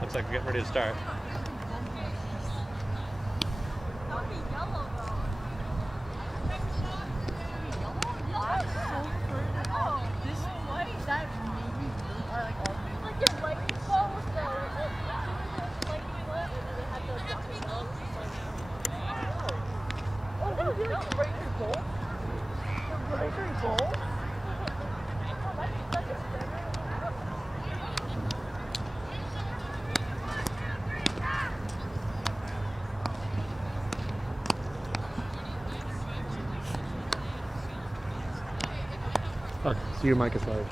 Looks like we're getting ready to start. Okay, so your mic is live.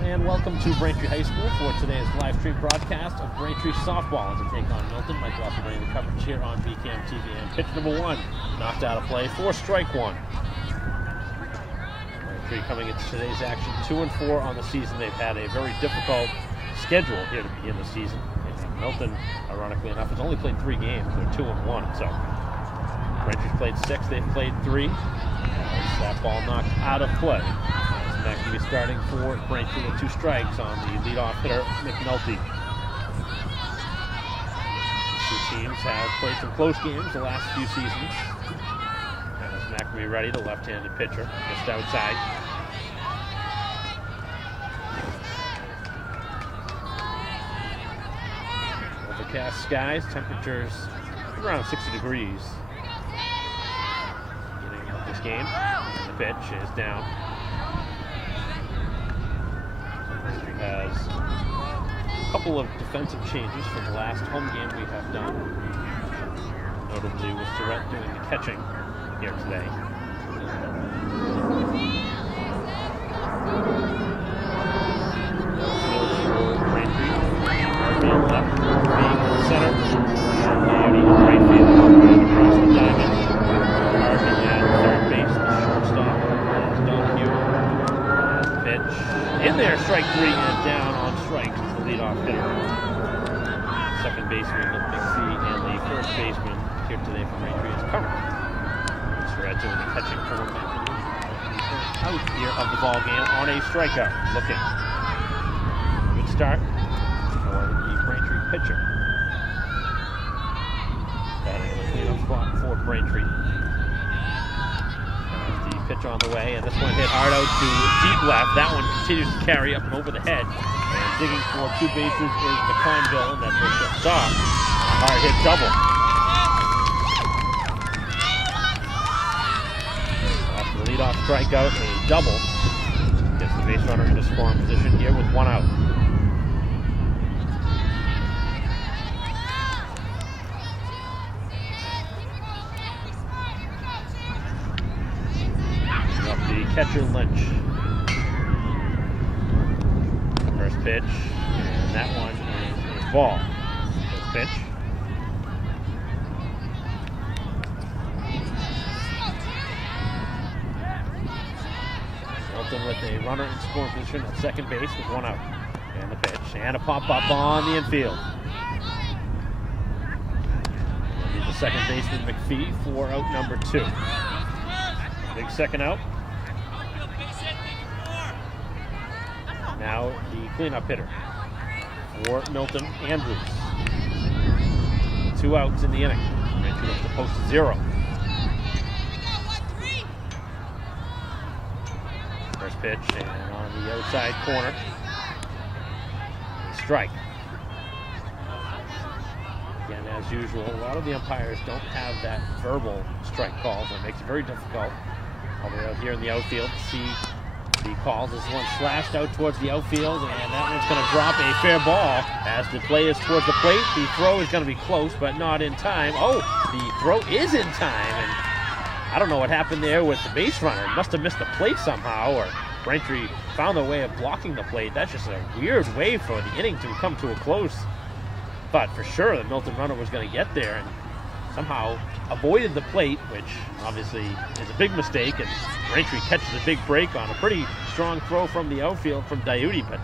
And welcome to Braintree High School for today's live stream broadcast of Braintree softball as they take on Milton. Mike also bringing the coverage here on BCAM TV. And pitch number one, knocked out of play for strike one. Braintree coming into today's action 2-4 on the season. They've had a very difficult schedule here to begin the season. And Milton, ironically enough, has only played 3 games. They're 2-1. So Braintree's played 6. They've played 3. That ball knocked out of play. That can be starting for Braintree with 2 strikes on the leadoff hitter, McNulty. The 2 teams have played some close games the last few seasons. As Mac will be ready, the left-handed pitcher, just outside. Overcast skies, temperatures around 60 degrees. Beginning of this game, the pitch is down. Has a couple of defensive changes from the last home game we have done. Notably with Surrett doing the catching here today. Braintree, Arvin left, being in the center, and Coyote in right field, across the diamond. Arvin at third base, the shortstop is Donahue. Pitch in there, strike 3 and down on strike. The leadoff hitter. Second baseman McPhee and the first baseman here today for Braintree is covered. Surrett doing the catching for him. Out here of the ball game on a strikeout. Looking. Good start for the Braintree pitcher. Batting in the cleanup spot for Braintree. Pitch on the way, and this one hit hard out to deep left. That one continues to carry up and over the head. And digging for 2 bases is McConville, and that's where it's stopped. Hard hit double. After the leadoff strikeout, a double. Gets the base runner into scoring position here with 1 out. Catcher Lynch. First pitch, and that one is a ball. First pitch. Milton with a runner in scoring position at second base with 1 out. And the pitch, and a pop-up on the infield. The second baseman McPhee for out number 2. Big second out. Now the cleanup hitter for Milton, Andrews. 2 outs in the inning. Braintree looks to post 0. First pitch and on the outside corner. strike. Again, as usual, a lot of the umpires don't have that verbal strike call, so it makes it very difficult. All the way out here in the outfield, see the calls. This one slashed out towards the outfield, and that one's going to drop a fair ball as the play is towards the plate. The throw is going to be close, but not in time. Oh, the throw is in time, and I don't know what happened there with the base runner. Must have missed the plate somehow, or Braintree found a way of blocking the plate. That's just a weird way for the inning to come to a close. But for sure, the Milton runner was going to get there and somehow avoided the plate, which obviously is a big mistake. And Braintree catches a big break on a pretty strong throw from the outfield from Diuti. But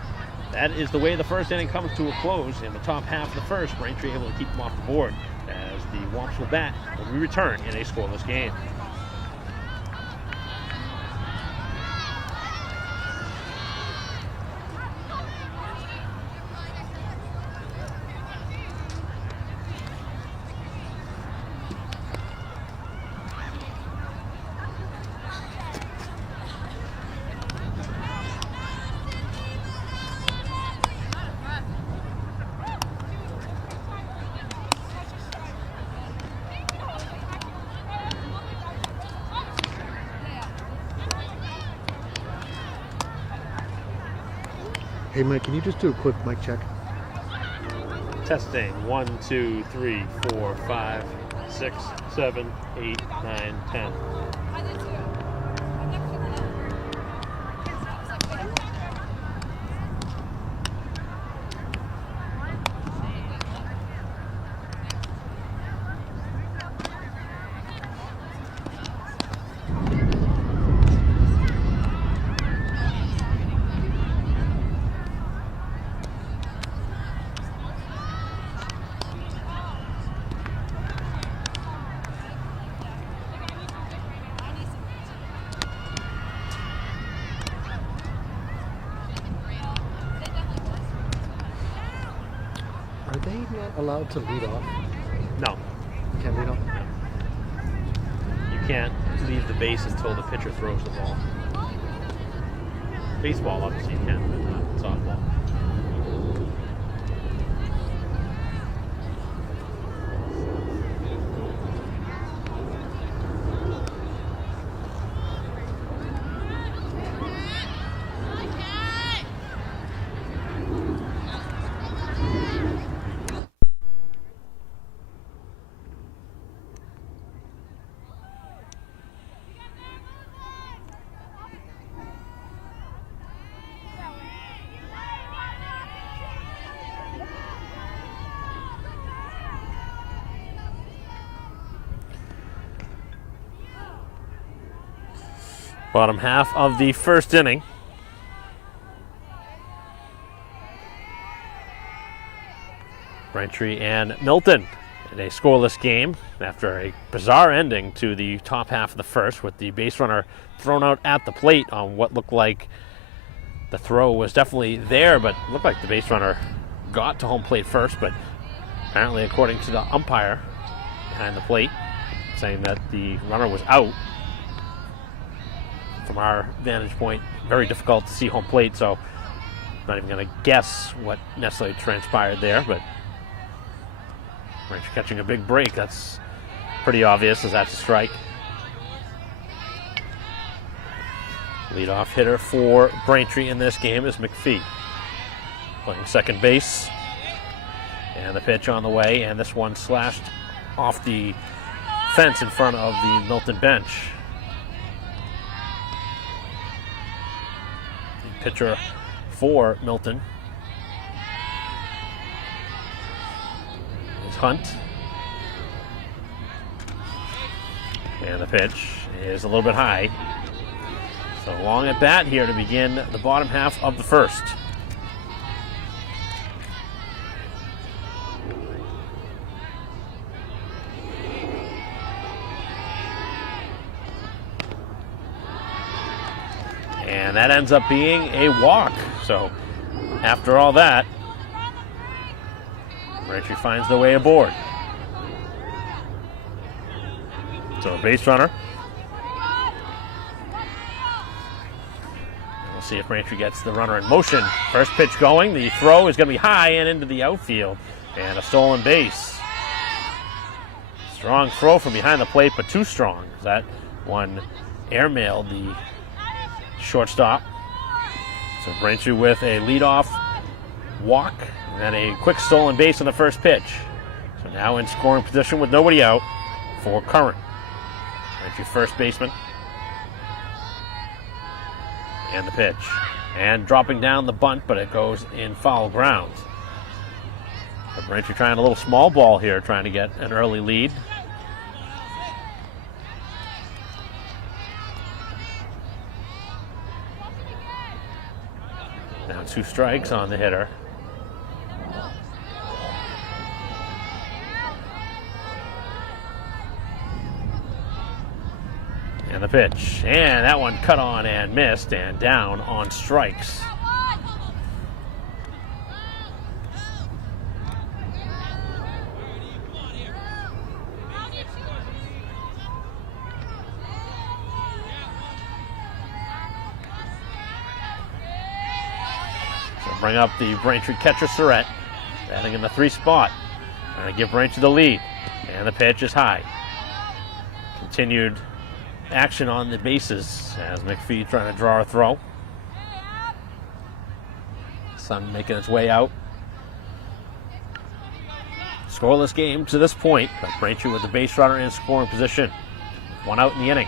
that is the way the first inning comes to a close. In the top half of the first, Braintree able to keep them off the board as the Womps will bat when we return in a scoreless game. Hey, Mike, can you just do a quick mic check? Testing 1, 2, 3, 4, 5, 6, 7, 8, 9, 10. Are they not allowed to lead off? No, You can't lead off? you can't leave the base until the pitcher throws the ball. Baseball, obviously, you can, but not softball. Bottom half of the first inning. Braintree and Milton in a scoreless game after a bizarre ending to the top half of the first, with the base runner thrown out at the plate on what looked like the throw was definitely there, but looked like the base runner got to home plate first, but apparently, according to the umpire behind the plate, saying that the runner was out. From our vantage point, very difficult to see home plate, so I'm not even going to guess what necessarily transpired there, but Braintree catching a big break. That's pretty obvious, as that's a strike. Leadoff hitter for Braintree in this game is McPhee, playing second base. And the pitch on the way, and this one slashed off the fence in front of the Milton bench. Pitcher for Milton is Hunt. And the pitch is a little bit high. So long at bat here to begin the bottom half of the first. And that ends up being a walk. So after all that, Braintree finds their way aboard. So a base runner will see if Braintree gets the runner in motion. First pitch going. The throw is going to be high and into the outfield. And a stolen base. Strong throw from behind the plate, but too strong. That one airmailed the shortstop. So Braintree with a leadoff walk and a quick stolen base on the first pitch. So now in scoring position with nobody out for Current. Braintree first baseman. And the pitch. And dropping down the bunt, but it goes in foul ground. But Braintree trying a little small ball here, trying to get an early lead. Now 2 strikes on the hitter. And the pitch. And that one cut on and missed and down on strikes. Bring up the Braintree catcher, Surratt, batting in the 3 spot. Trying to give Braintree the lead. And the pitch is high. Continued action on the bases as McPhee trying to draw a throw. Sun making its way out. Scoreless game to this point, but Braintree with the base runner in scoring position. 1 out in the inning.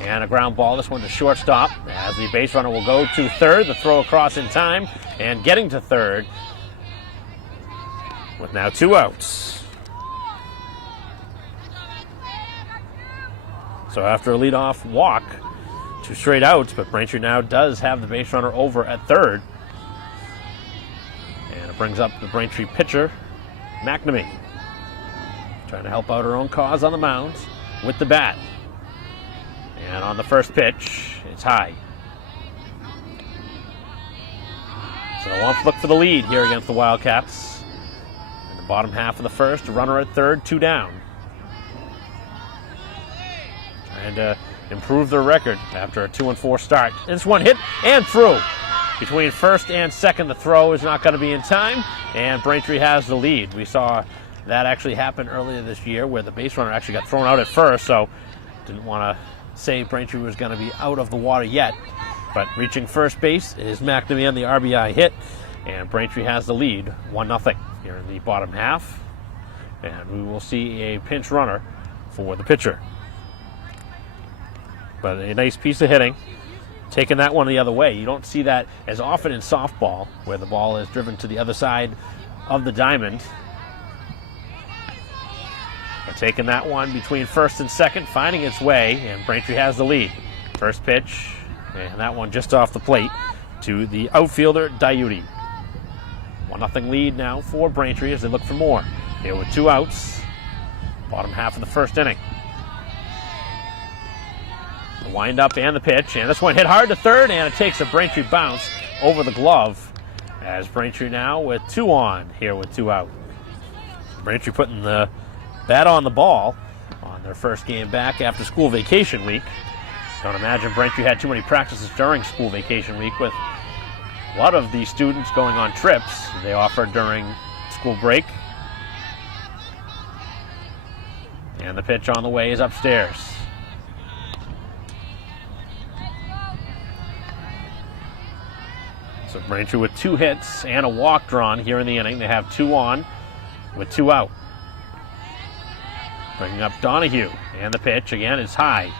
And a ground ball, this one to shortstop, as the base runner will go to third. The throw across in time, and getting to third with now 2 outs. So after a leadoff walk, 2 straight outs, but Braintree now does have the base runner over at third. And it brings up the Braintree pitcher, McNamee, trying to help out her own cause on the mound with the bat. And on the first pitch, it's high. So they want to look for the lead here against the Wildcats. In the bottom half of the first, a runner at third, 2 down. Trying to improve their record after a 2-4 start. And this one hit and through. Between first and second, the throw is not going to be in time, and Braintree has the lead. We saw that actually happen earlier this year where the base runner actually got thrown out at first, so didn't want to say Braintree was going to be out of the water yet. But reaching first base is McNamee on the RBI hit, and Braintree has the lead, 1-0 here in the bottom half. And we will see a pinch runner for the pitcher. But a nice piece of hitting, taking that one the other way. You don't see that as often in softball, where the ball is driven to the other side of the diamond. But taking that one between first and second, finding its way, and Braintree has the lead. First pitch, and that one just off the plate to the outfielder, Diuti. 1-0 lead now for Braintree as they look for more. Here with 2 outs, bottom half of the first inning. The wind-up and the pitch, and this one hit hard to third, and it takes a Braintree bounce over the glove as Braintree now with 2 on here with 2 out. Braintree putting the bat on the ball on their first game back after school vacation week. Don't imagine Braintree had too many practices during school vacation week with a lot of the students going on trips they offered during school break. And the pitch on the way is upstairs. So Braintree with 2 hits and a walk drawn here in the inning. They have 2 on with 2 out. Bringing up Donahue, and the pitch again is high.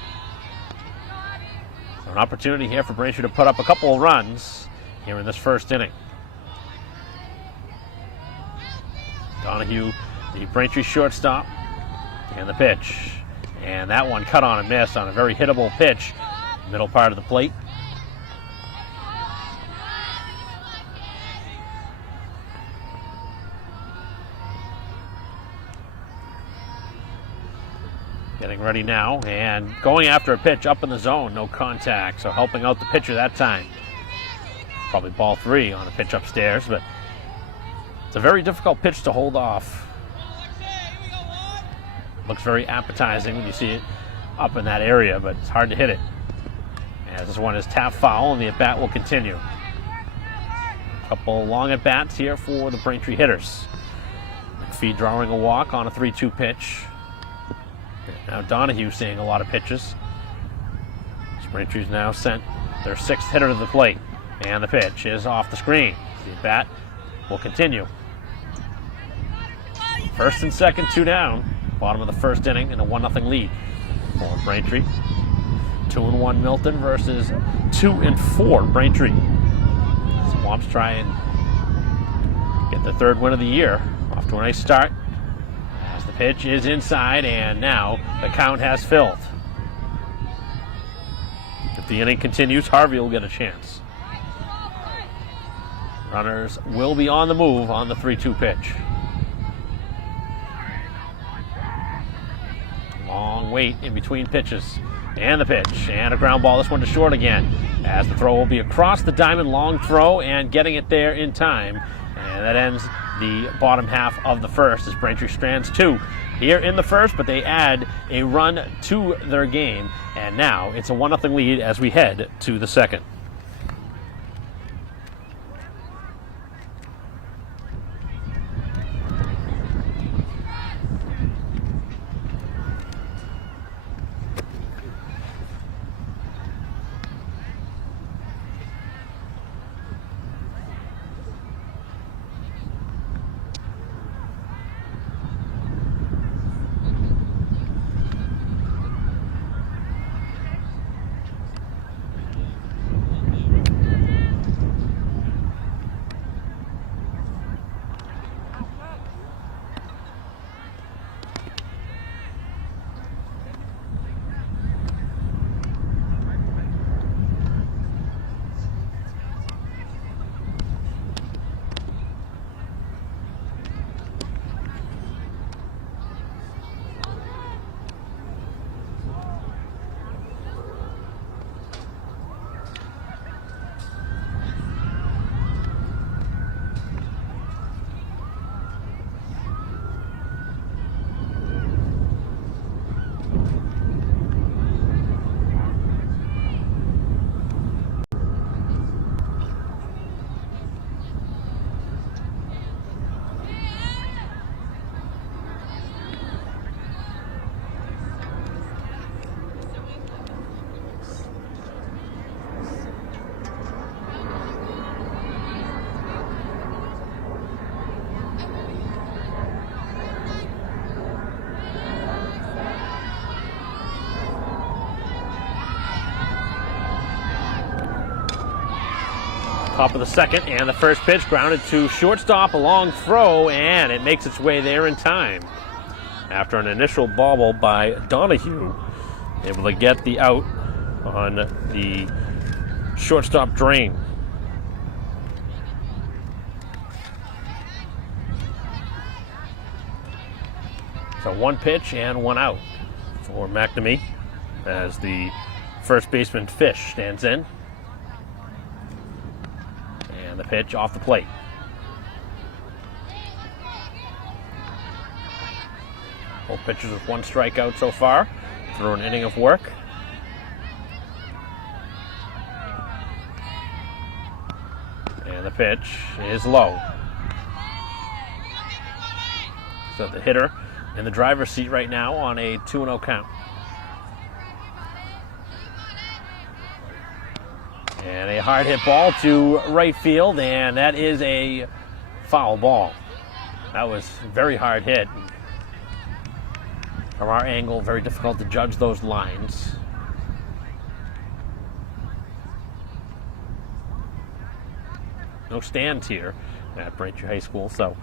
So an opportunity here for Braintree to put up a couple of runs here in this first inning. Donahue, the Braintree shortstop, and the pitch. And that one cut on and missed on a very hittable pitch, middle part of the plate. Getting ready now and going after a pitch up in the zone, no contact, so helping out the pitcher that time. Probably ball 3 on a pitch upstairs, but it's a very difficult pitch to hold off. Looks very appetizing when you see it up in that area, but it's hard to hit it. as this one is tap foul, and the at-bat will continue. A couple long at-bats here for the Braintree hitters. McPhee drawing a walk on a 3-2 pitch. Now Donahue seeing a lot of pitches. Braintree's now sent their 6th hitter to the plate, and the pitch is off the screen. The at-bat will continue. First and second, 2 down. Bottom of the first inning and a 1-0 lead for Braintree. 2-1 Milton versus 2-4 Braintree. Swamps try and get the 3rd win of the year. Off to a nice start. As the pitch is inside, and now the count has filled. If the inning continues, Harvey will get a chance. Runners will be on the move on the 3-2 pitch. Long wait in between pitches. And the pitch. And a ground ball. This one to short again. As the throw will be across the diamond. Long throw and getting it there in time. And that ends the bottom half of the first as Braintree strands 2 here in the first, but they add a run to their game. And now it's a 1-0 lead as we head to the second. Top of the second, and the first pitch grounded to shortstop, a long throw, and it makes its way there in time. After an initial bobble by Donahue, able to get the out on the shortstop drain. So 1 pitch and 1 out for McNamee as the first baseman Fish stands in. The pitch off the plate. Both pitchers with 1 strikeout so far through an inning of work. And the pitch is low. So the hitter in the driver's seat right now on a 2-0 count. And a hard hit ball to right field, and that is a foul ball. That was very hard hit. From our angle, very difficult to judge those lines. No stands here at Braintree High School, so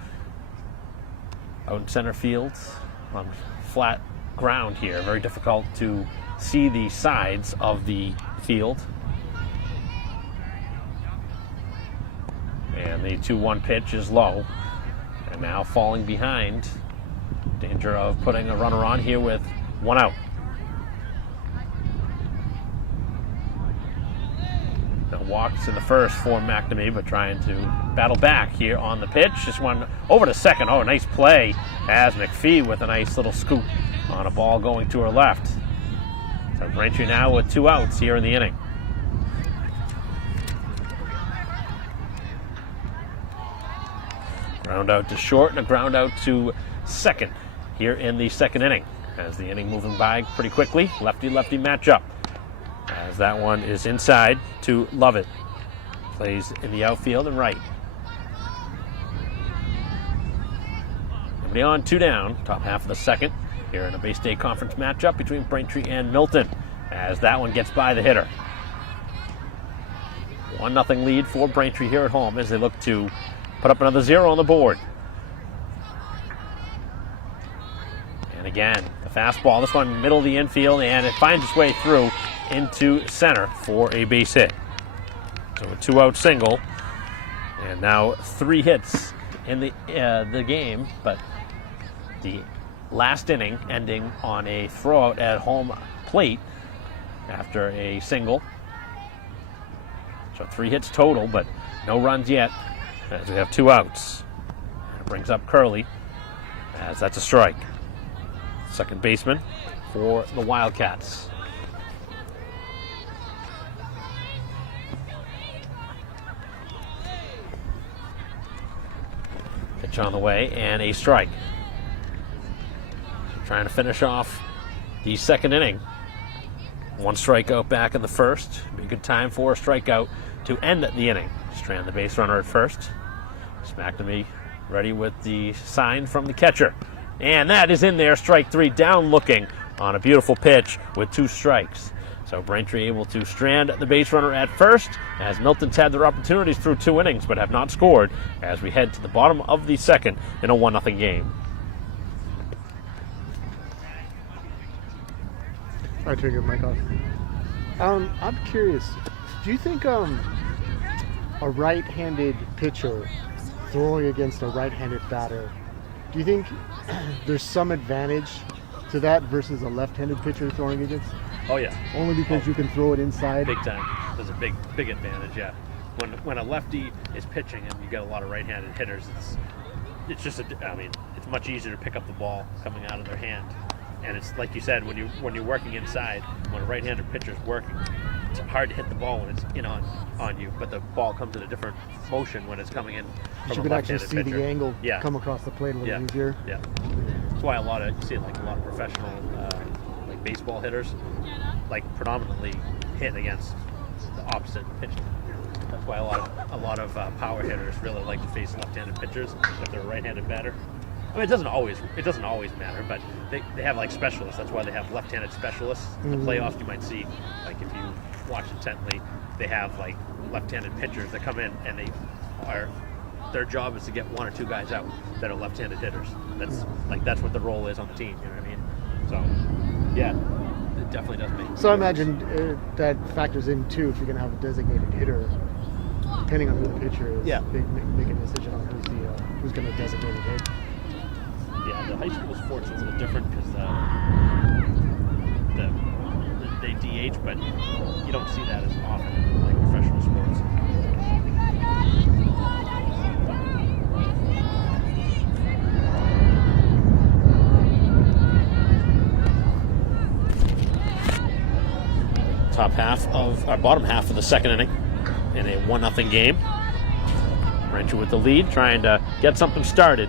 out in center field on flat ground here, very difficult to see the sides of the field. And the 2-1 pitch is low. And now falling behind. Danger of putting a runner on here with 1 out. Now walks in the first for McNamee, but trying to battle back here on the pitch. This one over to second. Oh, nice play as McPhee with a nice little scoop on a ball going to her left. So Braintree now with 2 outs here in the inning. Ground out to short and a ground out to second here in the second inning. As the inning moving by pretty quickly, lefty-lefty matchup. As that one is inside to Lovett. Plays in the outfield and right. Nobody on, 2 down. Top half of the second here in a Base Day Conference matchup between Braintree and Milton. As that one gets by the hitter. 1-0 lead for Braintree here at home as they look to put up another 0 on the board. And again, the fastball, this one middle of the infield, and it finds its way through into center for a base hit. So a 2-out single, and now 3 hits in the game, but the last inning ending on a throwout at home plate after a single. So 3 hits total, but no runs yet as we have 2 outs. And it brings up Curley as that's a strike. Second baseman for the Wildcats. Pitch on the way and a strike. Trying to finish off the second inning. 1 strikeout back in the first. Be a good time for a strikeout to end the inning. Strand the base runner at first. McNamee ready with the sign from the catcher. And that is in there, strike 3, down looking on a beautiful pitch with 2 strikes. So Braintree able to strand the base runner at first as Milton's had their opportunities through 2 innings but have not scored as we head to the bottom of the second in a 1-0 game. All right, turn your mic off. I'm curious. Do you think a right-handed pitcher throwing against a right-handed batter, do you think there's some advantage to that versus a left-handed pitcher throwing against? Oh yeah. Only because you can throw it inside? Big time. There's a big advantage, yeah. When a lefty is pitching and you get a lot of right-handed hitters, it's just it's much easier to pick up the ball coming out of their hand. And it's like you said, when you're working inside, when a right-handed pitcher's working, it's hard to hit the ball when it's in on you, but the ball comes in a different motion when it's coming in from you a can actually left-handed see pitcher. the angle Yeah. come across the plate a little easier. Yeah. That's why you see like a lot of professional like baseball hitters like predominantly hit against the opposite pitch. That's why a lot of power hitters really like to face left-handed pitchers if they're a right-handed batter. I mean, it doesn't always matter, but they have like specialists. That's why they have left-handed specialists. In the playoffs, you might see, like if you watch intently, they have like left-handed pitchers that come in and their job is to get 1 or 2 guys out that are left-handed hitters. That's what the role is on the team. You know what I mean? So, yeah, it definitely does make. So I imagine that factors in too if you're going to have a designated hitter, depending on who the pitcher is. Yeah. They make a decision on who's going to designate a hit. Yeah, the high school sports is a little different because they DH, but you don't see that as often in like professional sports. Bottom half of the second inning in a 1-0 game. Braintree with the lead, trying to get something started.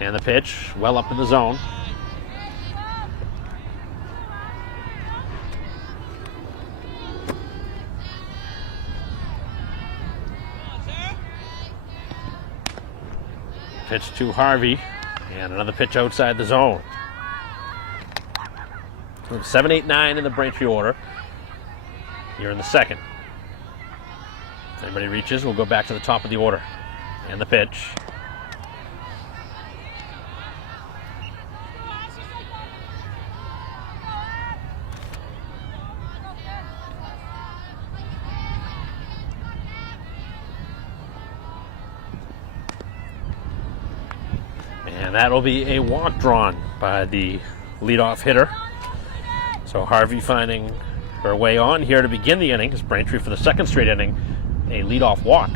And the pitch, well up in the zone. Pitch to Harvey, and another pitch outside the zone. 7, 8, 9 in the Braintree order here in the second. If anybody reaches, we'll go back to the top of the order. And the pitch. And that'll be a walk drawn by the leadoff hitter. So Harvey finding her way on here to begin the inning as Braintree for the second straight inning, a leadoff walk.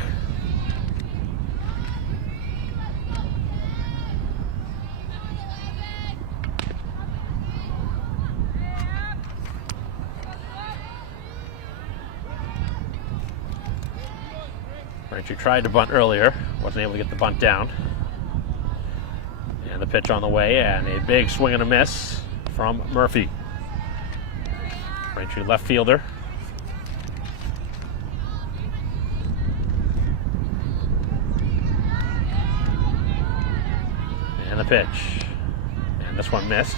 Braintree tried to bunt earlier, wasn't able to get the bunt down. And the pitch on the way, and a big swing and a miss from Murphy. Braintree left fielder. And the pitch. And this one missed.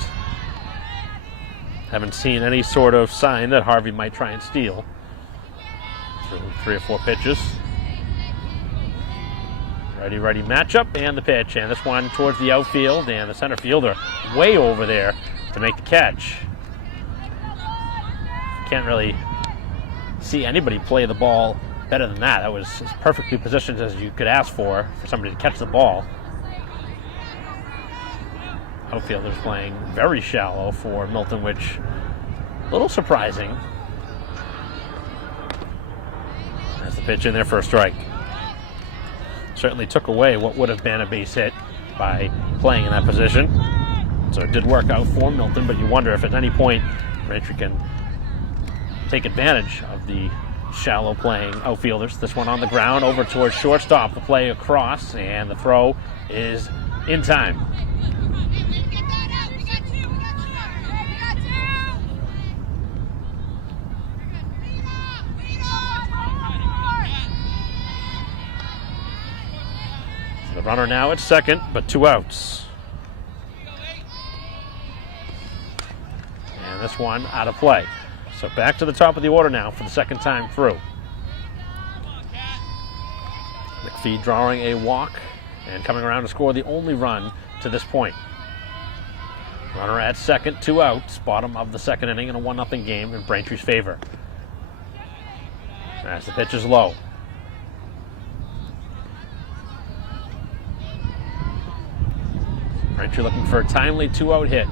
Haven't seen any sort of sign that Harvey might try and steal. Through 3 or 4 pitches. Righty-righty matchup, and the pitch. And this one towards the outfield, and the center fielder way over there to make the catch. Can't really see anybody play the ball better than that. That was as perfectly positioned as you could ask for somebody to catch the ball. Outfielders playing very shallow for Milton, which a little surprising. As the pitch in there for a strike. Certainly took away what would have been a base hit by playing in that position. So it did work out for Milton, but you wonder if at any point Braintree can take advantage of the shallow playing outfielders. This one on the ground over towards shortstop. The play across, and the throw is in time. The runner now at second, but 2 outs. And this one out of play. So back to the top of the order now for the second time through. McPhee drawing a walk and coming around to score the only run to this point. Runner at second, 2 outs, bottom of the second inning in a 1-0 game in Braintree's favor. As the pitch is low. Braintree looking for a timely 2-out hit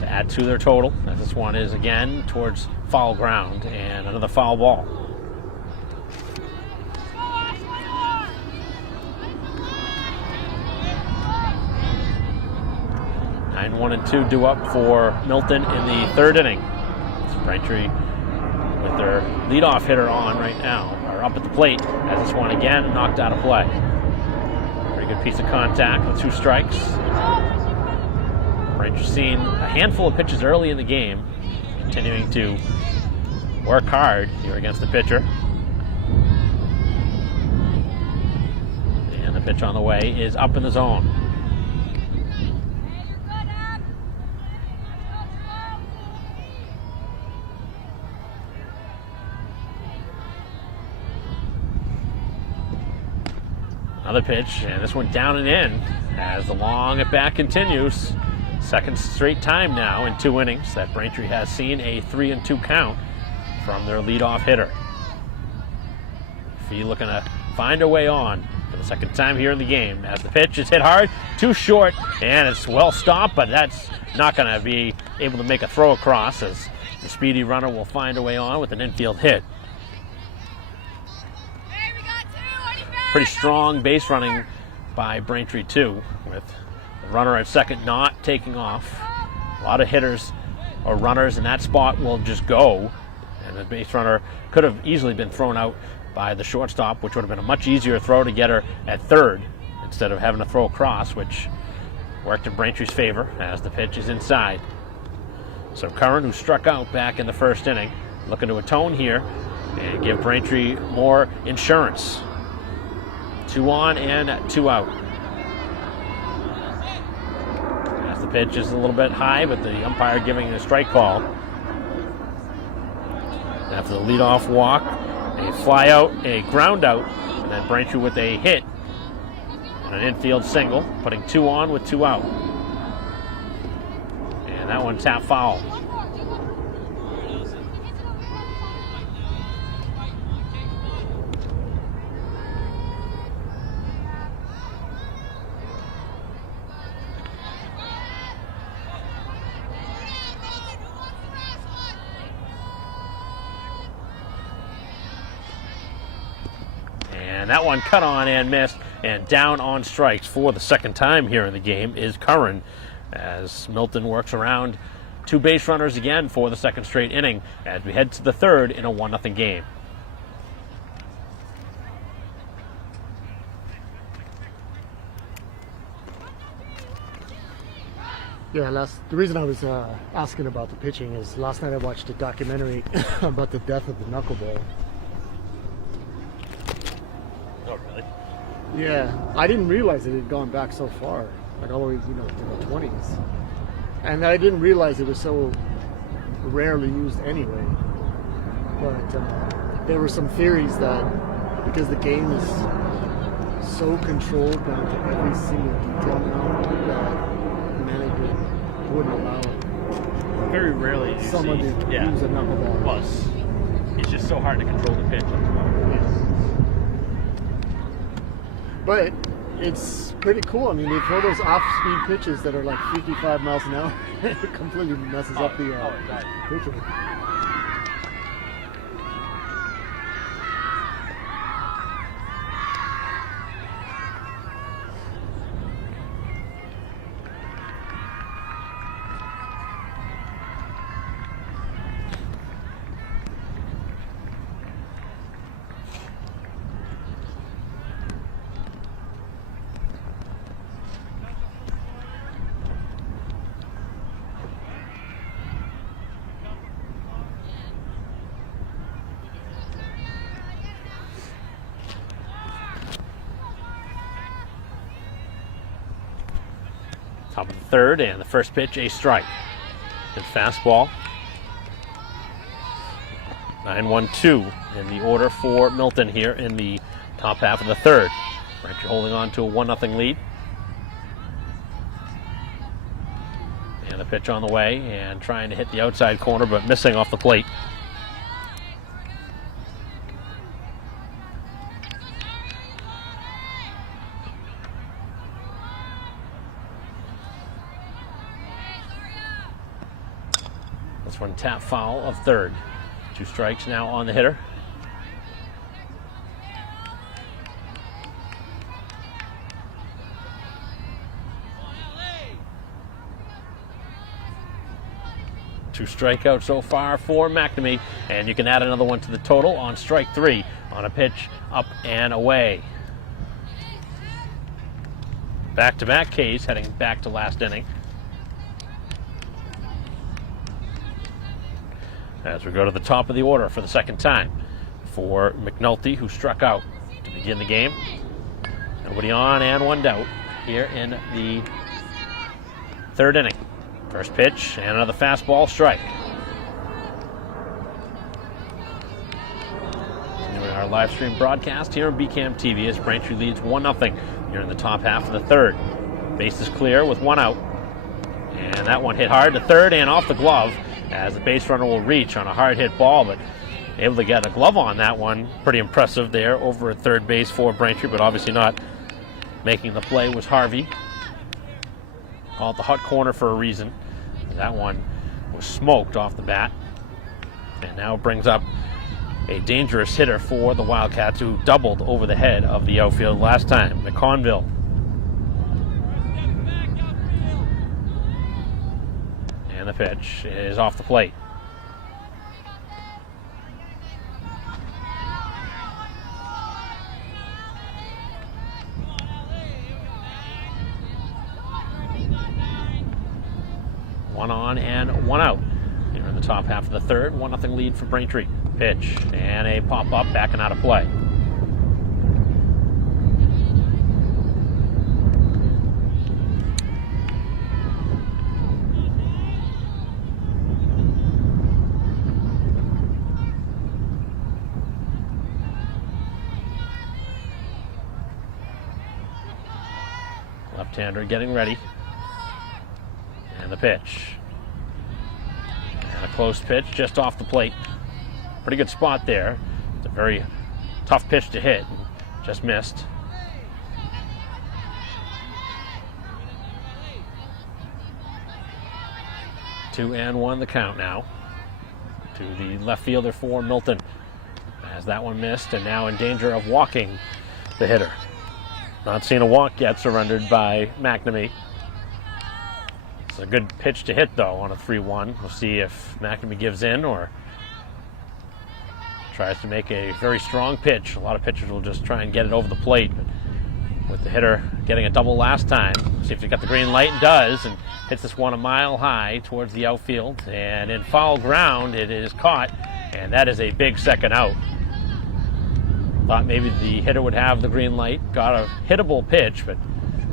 to add to their total, as this one is again towards foul ground and another foul ball. Nine, 1, and 2 due up for Milton in the third inning. So Braintree with their leadoff hitter on right now, are up at the plate as this one again knocked out of play. Good piece of contact with 2 strikes. Braintree seen a handful of pitches early in the game, continuing to work hard here against the pitcher. And the pitch on the way is up in the zone. Another pitch, and this one down and in as the long at bat continues. Second straight time now in 2 innings that Braintree has seen a 3-2 count from their leadoff hitter. Fee looking to find a way on for the second time here in the game as the pitch is hit hard, too short, and it's well stopped, but that's not going to be able to make a throw across as the speedy runner will find a way on with an infield hit. Pretty strong base running by Braintree too, with the runner at second not taking off. A lot of hitters or runners in that spot will just go, and the base runner could have easily been thrown out by the shortstop, which would have been a much easier throw to get her at third instead of having to throw across, which worked in Braintree's favor as the pitch is inside. So Curran, who struck out back in the first inning, looking to atone here and give Braintree more insurance. 2 on and 2 out. As the pitch is a little bit high, but the umpire giving a strike call. After the leadoff walk, a fly out, a ground out, and then Braintree with a hit and an infield single, putting 2 on with 2 out. And that one tap foul. And that one cut on and missed, and down on strikes for the second time here in the game is Curran, as Milton works around 2 base runners again for the second straight inning as we head to the third in a 1-0 game. Yeah, the reason I was asking about the pitching is last night I watched a documentary about the death of the knuckleball. Oh, really? Yeah, I didn't realize it had gone back so far, like all the way, to the 20s. And I didn't realize it was so rarely used anyway. But there were some theories that because the game is so controlled down to every single detail now, that management wouldn't allow it. Very rarely you Someone see. to use a knuckleball. Plus, it's just so hard to control the pitch. Yeah. But it's pretty cool. I mean, they throw those off-speed pitches that are like 55 miles an hour. It completely messes up the pitcher. Top of the third, and the first pitch, a strike. Good fastball. 9-1-2 in the order for Milton here in the top half of the third. Braintree holding on to a 1-0 lead. And the pitch on the way, and trying to hit the outside corner, but missing off the plate. This one tap foul of third. 2 strikes now on the hitter. Two strikeouts so far for McNamee, and you can add another one to the total on strike 3 on a pitch up and away. Back-to-back Ks heading back to last inning. As we go to the top of the order for the second time for McNulty, who struck out to begin the game. Nobody on and 1 out here in the third inning. First pitch and another fastball, strike. Continuing our live stream broadcast here on BCAM TV as Braintree leads 1-0 here in the top half of the third. Base is clear with 1 out. And that one hit hard to third and off the glove, as the base runner will reach on a hard hit ball, but able to get a glove on that one. Pretty impressive there over at third base for Braintree, but obviously not making the play was Harvey. Call it the hot corner for a reason. That one was smoked off the bat, and now brings up a dangerous hitter for the Wildcats, who doubled over the head of the outfield last time, McConville. And the pitch is off the plate. One on and 1 out. Here in the top half of the third, 1-0 lead for Braintree. Pitch and a pop-up backing out of play. Left-hander getting ready. And the pitch. And a close pitch just off the plate. Pretty good spot there. It's a very tough pitch to hit. Just missed. Two and 1 the count now to the left fielder for Milton, as that one missed and now in danger of walking the hitter. Not seeing a walk yet surrendered by McNamee. It's a good pitch to hit, though, on a 3-1. We'll see if McNamee gives in or tries to make a very strong pitch. A lot of pitchers will just try and get it over the plate, but with the hitter getting a double last time. See if he got the green light, and does, and hits this one a mile high towards the outfield. And in foul ground, it is caught, and that is a big second out. Thought maybe the hitter would have the green light, got a hittable pitch, but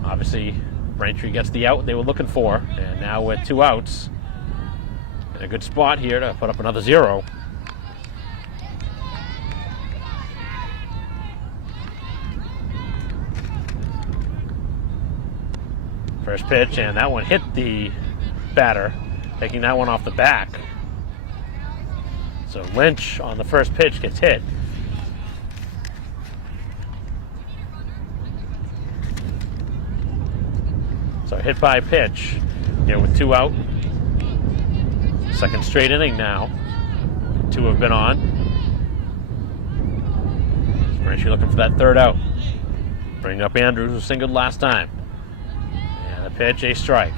obviously Braintree gets the out they were looking for. And now with 2 outs, in a good spot here to put up another 0. First pitch, and that one hit the batter, taking that one off the back. So Lynch on the first pitch gets hit. So hit by pitch here with 2 out. Second straight inning now. 2 have been on. Braintree looking for that 3rd out. Bring up Andrews, who singled last time. And the pitch, a strike.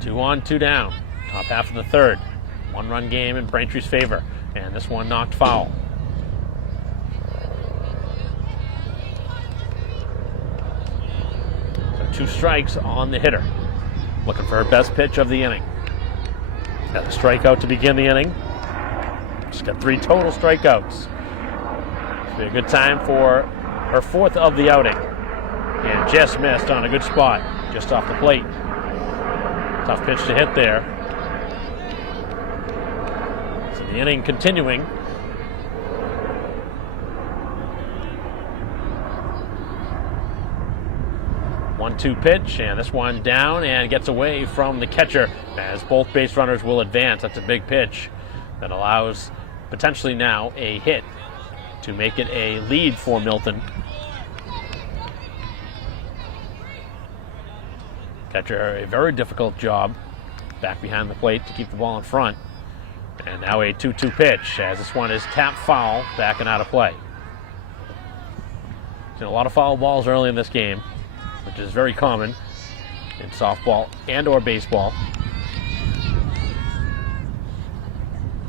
Two on, 2 down. Top half of the 3rd. 1-run game in Braintree's favor. And this one knocked foul. So 2 strikes on the hitter. Looking for her best pitch of the inning. Got a strikeout to begin the inning. She's got 3 total strikeouts. It'll be a good time for her 4th of the outing. And just missed on a good spot, just off the plate. Tough pitch to hit there. So the inning continuing. One-two pitch, and this one down and gets away from the catcher as both base runners will advance. That's a big pitch that allows potentially now a hit to make it a lead for Milton. Catcher, a very difficult job back behind the plate to keep the ball in front. And now a 2-2 pitch as this one is tapped foul, back and out of play. Seen a lot of foul balls early in this game, which is very common in softball and or baseball.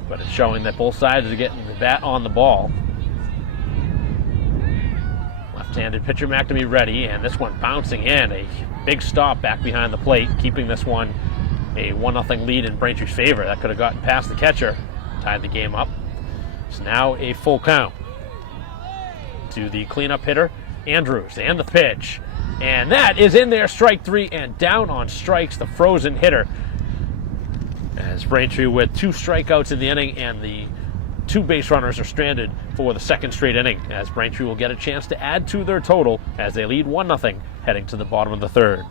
But it's showing that both sides are getting the bat on the ball. Left-handed pitcher McNamee ready, and this one bouncing in. A big stop back behind the plate, keeping this one a 1-0 lead in Braintree's favor. That could have gotten past the catcher, tied the game up. It's now a full count to the cleanup hitter, Andrews, and the pitch. And that is in there, strike 3, and down on strikes, the frozen hitter. As Braintree with 2 strikeouts in the inning, and the 2 base runners are stranded for the 2nd straight inning, as Braintree will get a chance to add to their total as they lead 1-0 heading to the bottom of the 3rd.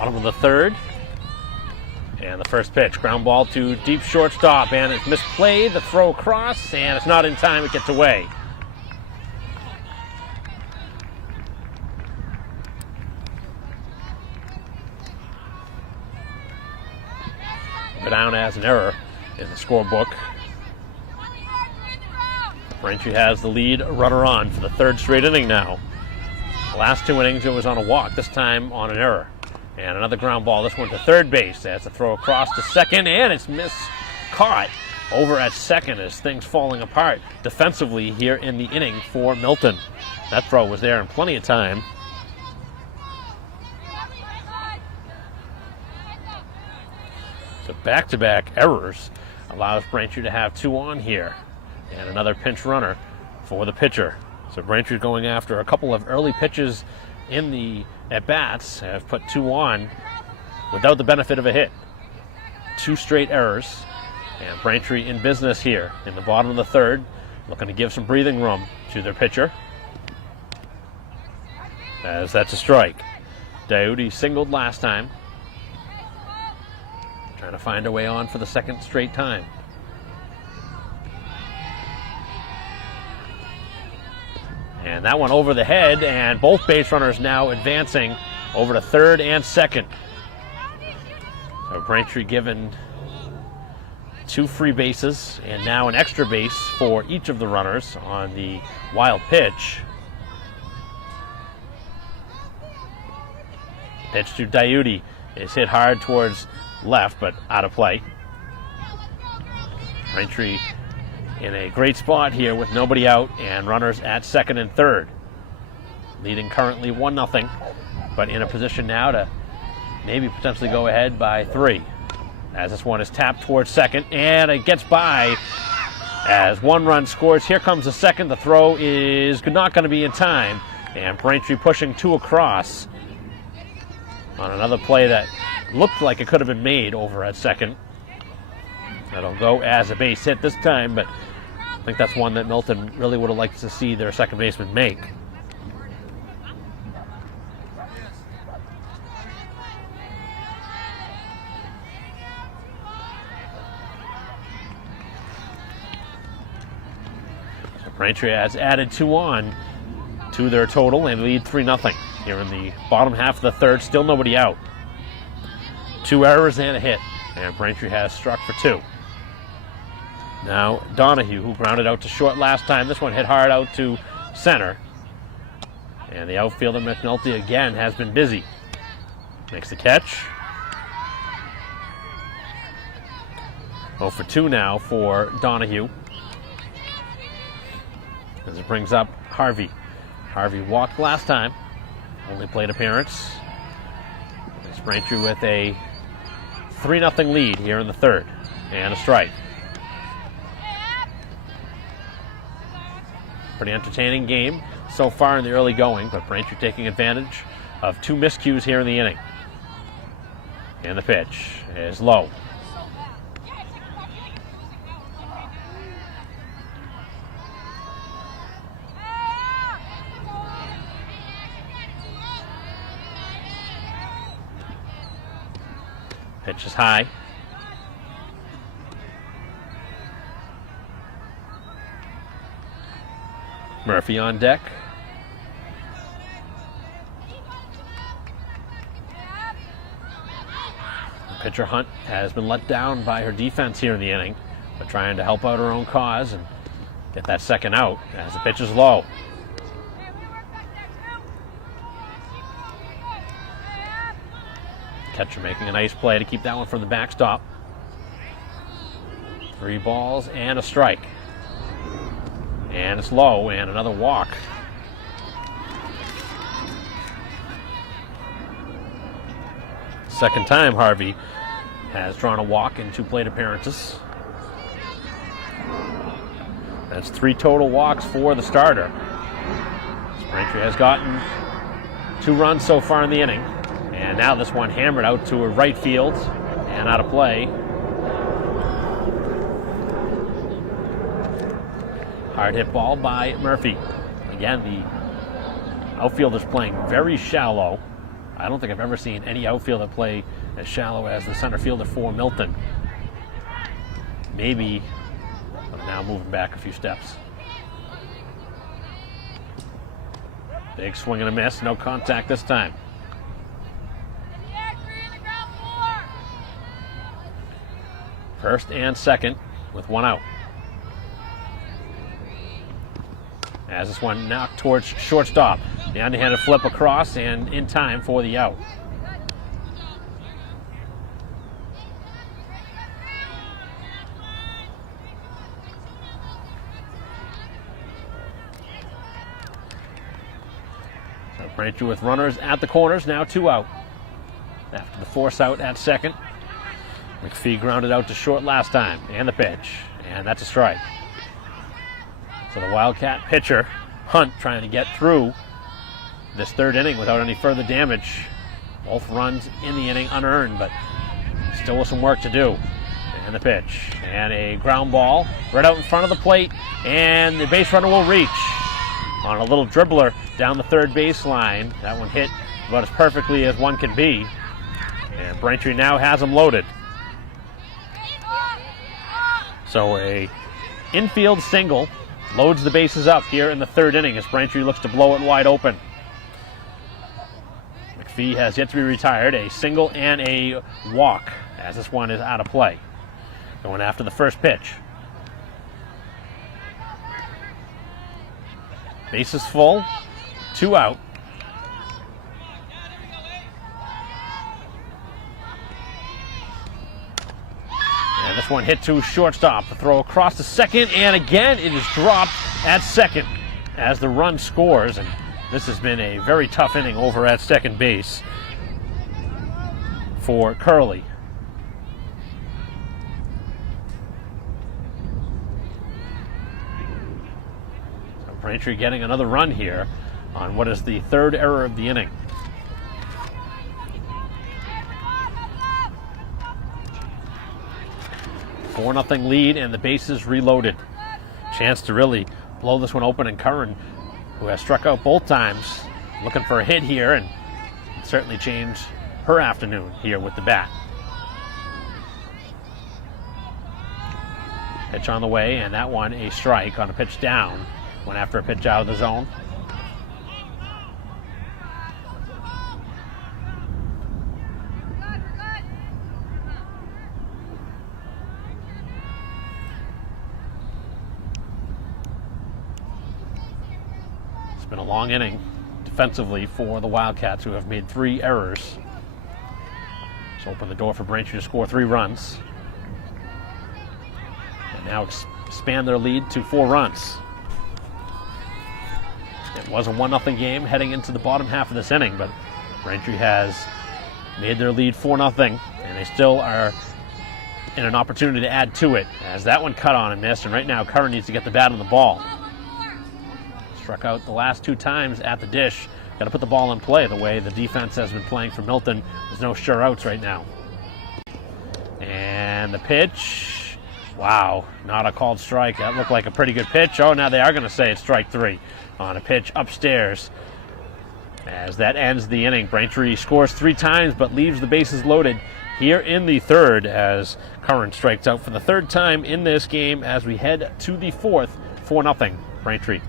Bottom of the third. And the first pitch, ground ball to deep shortstop, and it's misplayed. The throw across, and it's not in time. It gets away. Go down as an error in the scorebook. Braintree has the lead runner on for the third straight inning now. The last 2 innings it was on a walk, this time on an error. And another ground ball, this one to third base. That's a throw across to second, and it's caught over at second as things falling apart defensively here in the inning for Milton. That throw was there in plenty of time. So back-to-back errors allows Braintree to have 2 on here. And another pinch runner for the pitcher. So Braintree's going after a couple of early pitches in the at-bats, have put 2 on without the benefit of a hit. 2 straight errors, and Braintree in business here in the bottom of the third, looking to give some breathing room to their pitcher, as that's a strike. Diuti singled last time, trying to find a way on for the second straight time. And that one over the head, and both base runners now advancing over to third and second. So Braintree given 2 free bases and now an extra base for each of the runners on the wild pitch. Pitch to Diuti is hit hard towards left, but out of play. Braintree in a great spot here with nobody out and runners at second and third. Leading currently 1-0, but in a position now to maybe potentially go ahead by 3. As this one is tapped towards second, and it gets by as 1 run scores. Here comes the second. The throw is not going to be in time, and Braintree pushing 2 across on another play that looked like it could have been made over at second. That'll go as a base hit this time, but I think that's one that Milton really would have liked to see their second baseman make. So Braintree has added 2 on to their total and lead 3-0 here in the bottom half of the third. Still nobody out. 2 errors and a hit, and Braintree has struck for 2. Now Donahue, who grounded out to short last time. This one hit hard out to center. And the outfielder McNulty again has been busy. Makes the catch. 0 for 2 now for Donahue. As it brings up Harvey. Harvey walked last time. Only plate appearance. It's Braintree with a 3-0 lead here in the third. And a strike. Pretty entertaining game so far in the early going, but Braintree taking advantage of 2 miscues here in the inning. And the pitch is low. Pitch is high. Murphy on deck. Pitcher Hunt has been let down by her defense here in the inning, but trying to help out her own cause and get that second out as the pitch is low. Catcher making a nice play to keep that one from the backstop. 3 balls and a strike. And it's low, and another walk. Second time Harvey has drawn a walk in 2 plate appearances. That's 3 total walks for the starter. Braintree has gotten 2 runs so far in the inning. And now this one hammered out to a right field and out of play. Hard hit ball by Murphy. Again, the outfielder's playing very shallow I don't think I've ever seen any outfielder play as shallow as the center fielder for Milton. Maybe, but now moving back a few steps. Big swing and a miss, no contact this time. First and second with one out. As this one knocked towards shortstop. The underhanded flip across and in time for the out. So Braintree with runners at the corners, now 2 out. After the force out at second. McPhee grounded out to short last time, and the pitch, and that's a strike. So the Wildcat pitcher, Hunt, trying to get through this third inning without any further damage. Both runs in the inning unearned, but still with some work to do. And the pitch, and a ground ball right out in front of the plate, and the base runner will reach on a little dribbler down the third baseline. That one hit about as perfectly as one can be, and Braintree now has him loaded. So a infield single loads the bases up here in the third inning as Braintree looks to blow it wide open. McPhee has yet to be retired, a single and a walk as this one is out of play. Going after the first pitch. Bases full, 2 out. And this one hit to shortstop. The throw across to second, and again it is dropped at second as the run scores. And this has been a very tough inning over at second base for Curley. So Braintree getting another run here on what is the third error of the inning. Four 4-0 lead and the bases reloaded. Chance to really blow this one open, and Curran, who has struck out both times, looking for a hit here, and certainly changed her afternoon here with the bat. Pitch on the way, and that one a strike on a pitch down. Went after a pitch out of the zone. Been a long inning defensively for the Wildcats, who have made 3 errors. So open the door for Braintree to score 3 runs. And now expand their lead to 4 runs. It was a 1-0 game heading into the bottom half of this inning, but Braintree has made their lead 4-0, and they still are in an opportunity to add to it, as that one cut on and missed, and right now Curran needs to get the bat on the ball. Struck out the last 2 times at the dish. Got to put the ball in play the way the defense has been playing for Milton. There's no sure outs right now. And the pitch. Wow, not a called strike. That looked like a pretty good pitch. Oh, now they are going to say it's strike 3 on a pitch upstairs. As that ends the inning, Braintree scores 3 times but leaves the bases loaded here in the third, as Curran strikes out for the 3rd time in this game as we head to the 4th. 4-0 Braintree.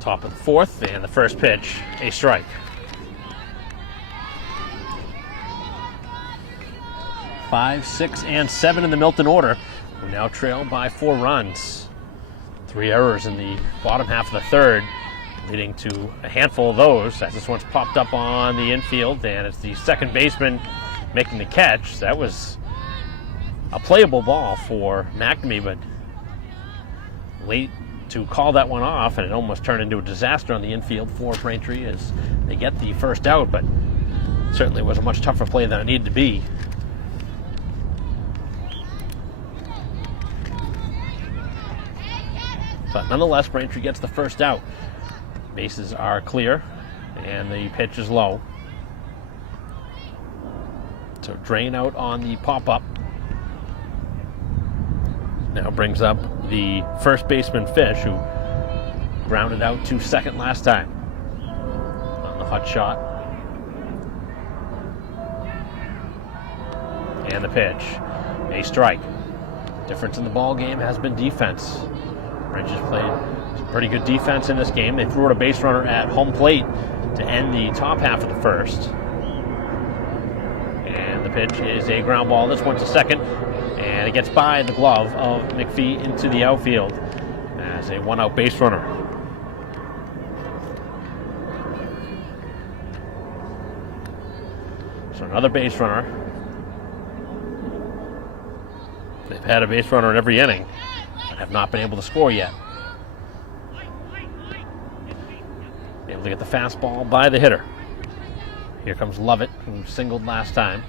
Top of the fourth, and the first pitch, a strike. Five, 6, and 7 in the Milton order. We now trail by 4 runs. 3 errors in the bottom half of the third, leading to a handful of those as this one's popped up on the infield, and it's the second baseman making the catch. That was a playable ball for McNamee, but late to call that one off, and it almost turned into a disaster on the infield for Braintree as they get the first out, but certainly was a much tougher play than it needed to be. But nonetheless, Braintree gets the first out. Bases are clear, and the pitch is low. So drain out on the pop-up. Now brings up the first baseman Fish, who grounded out to second last time on the hot shot. And the pitch, a strike. Difference in the ball game has been defense. Braintree's played some pretty good defense in this game. They threw out a base runner at home plate to end the top half of the first. And the pitch is a ground ball. This one's a second, and it gets by the glove of McPhee into the outfield as a one-out base runner. So another base runner. They've had a base runner in every inning, but have not been able to score yet. Able to get the fastball by the hitter. Here comes Lovett, who singled last time.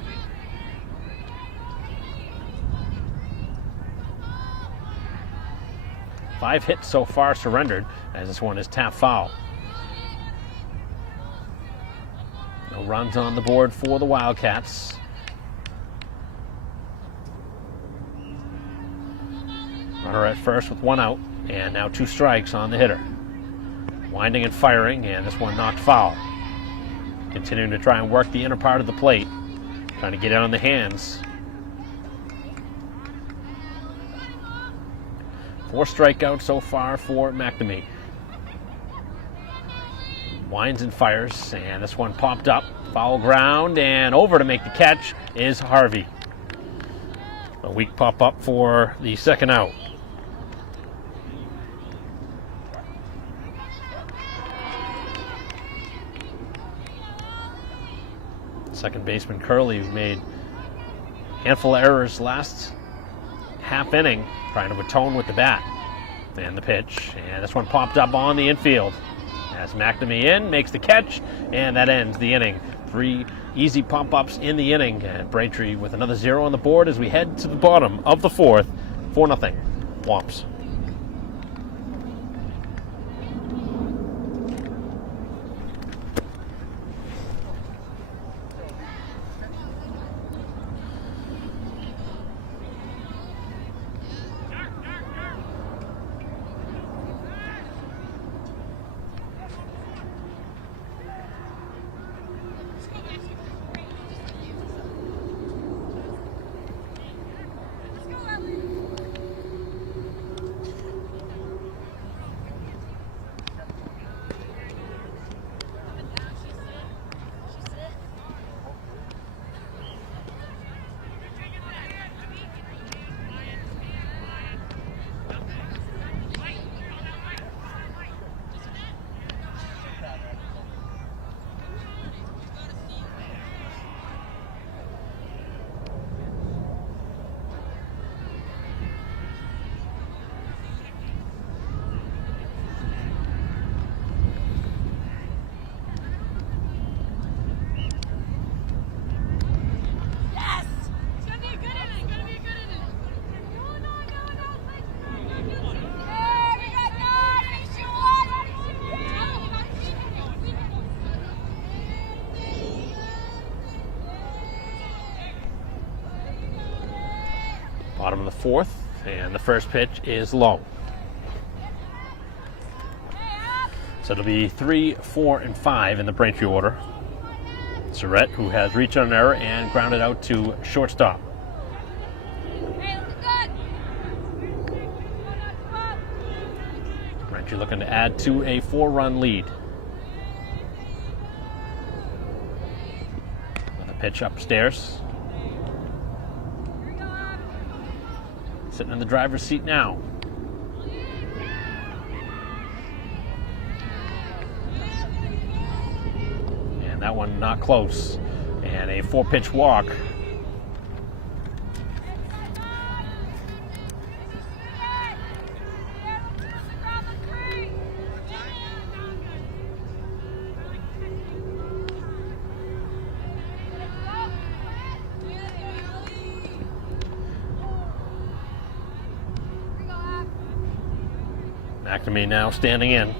Five hits so far surrendered, as this one is tapped foul. No runs on the board for the Wildcats. Runner at first with 1 out, and now 2 strikes on the hitter. Winding and firing, and this one knocked foul. Continuing to try and work the inner part of the plate, trying to get it on the hands. 4 strikeouts so far for McNamee. Winds and fires, and this one popped up. Foul ground, and over to make the catch is Harvey. A weak pop-up for the second out. Second baseman Curley, who made a handful of errors last half inning, trying to atone with the bat. And the pitch, and this one popped up on the infield as McNamee in, makes the catch, and that ends the inning. 3 easy pop-ups in the inning, and Braintree with another 0 on the board as we head to the bottom of the fourth. 4-0, Womps. Bottom of the fourth, and the first pitch is low. So it'll be 3, 4, and 5 in the Braintree order. Surrett, who has reached on an error and grounded out to shortstop. Braintree looking to add to a 4-run lead. Another pitch upstairs. Sitting in the driver's seat now. And that one not close. And a 4-pitch walk. McNamee now standing in.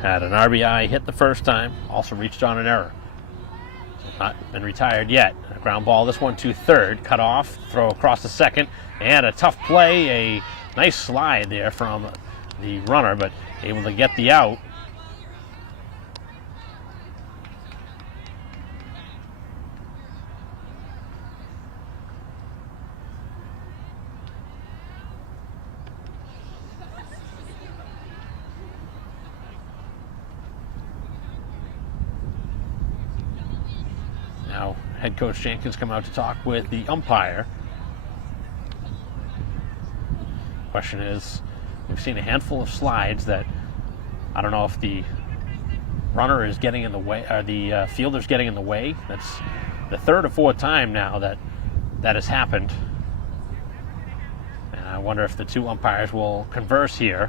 Had an RBI hit the first time. Also reached on an error. Not been retired yet. A ground ball, this one to third. Cut off, throw across the second. And a tough play. A nice slide there from the runner, but able to get the out. Now, head coach Jenkins come out to talk with the umpire. Question is, we've seen a handful of slides that I don't know if the runner is getting in the way, or the fielder's getting in the way. That's the third or fourth time now that has happened. And I wonder if the two umpires will converse here.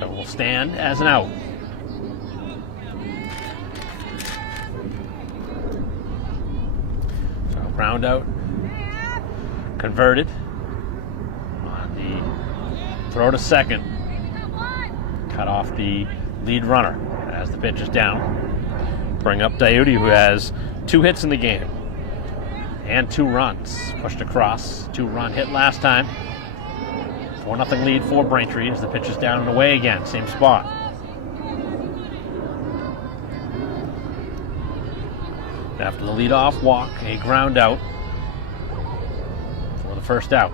So we'll stand as an out. So ground out, converted on the throw to second. Cut off the lead runner as the pitch is down. Bring up Diuti, who has 2 hits in the game and 2 runs. Pushed across, 2-run hit last time. 4-0 lead for Braintree as the pitch is down and away again, same spot. After the leadoff walk, a ground out for the first out.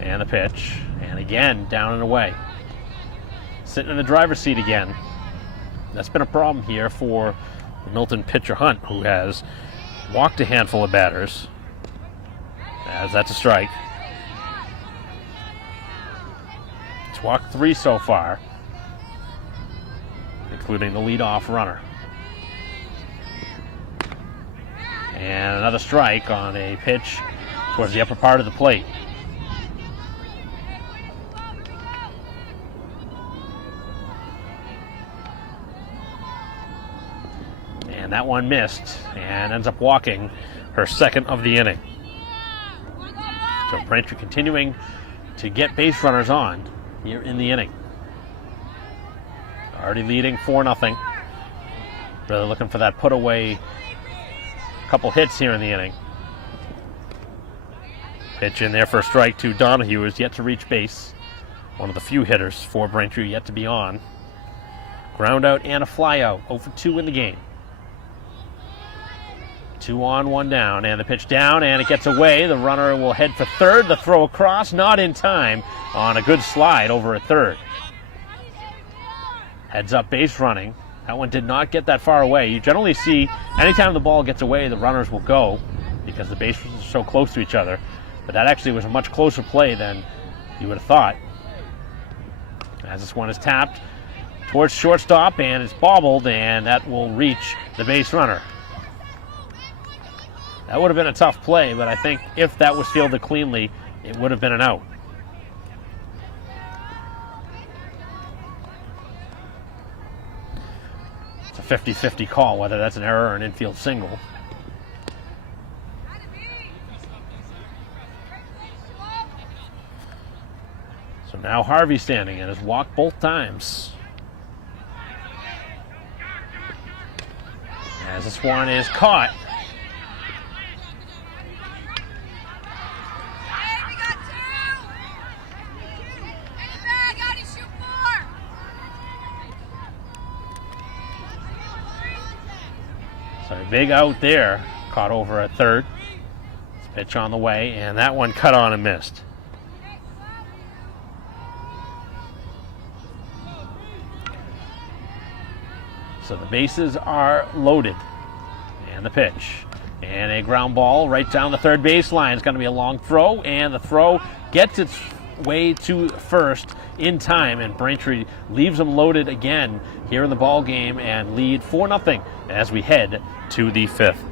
And the pitch, and again, down and away. Sitting in the driver's seat again. That's been a problem here for the Milton pitcher Hunt, who has walked a handful of batters, as that's a strike. Walked 3 so far, including the leadoff runner. And another strike on a pitch towards the upper part of the plate. And that one missed and ends up walking her second of the inning. So Braintree continuing to get base runners on here in the inning. Already leading 4-0. Really looking for that put away couple hits here in the inning. Pitch in there for a strike to Donahue, who is yet to reach base. One of the few hitters for Braintree yet to be on. Ground out and a fly out. 0 for 2 in the game. 2 on, 1 down, and the pitch down, and it gets away. The runner will head for third. The throw across, not in time on a good slide over at third. Heads up base running. That one did not get that far away. You generally see anytime the ball gets away, the runners will go because the bases are so close to each other. But that actually was a much closer play than you would have thought. As this one is tapped towards shortstop, and it's bobbled, and that will reach the base runner. That would have been a tough play, but I think if that was fielded cleanly, it would have been an out. It's a 50-50 call, whether that's an error or an infield single. So now Harvey standing in, has walked both times. as this one is caught. So a big out there, caught over at third. Pitch on the way, and that one cut on and missed. So the bases are loaded. And the pitch. And a ground ball right down the third baseline. It's going to be a long throw, and the throw gets its way to first in time, and Braintree leaves them loaded again here in the ball game and lead 4-0 as we head to the fifth.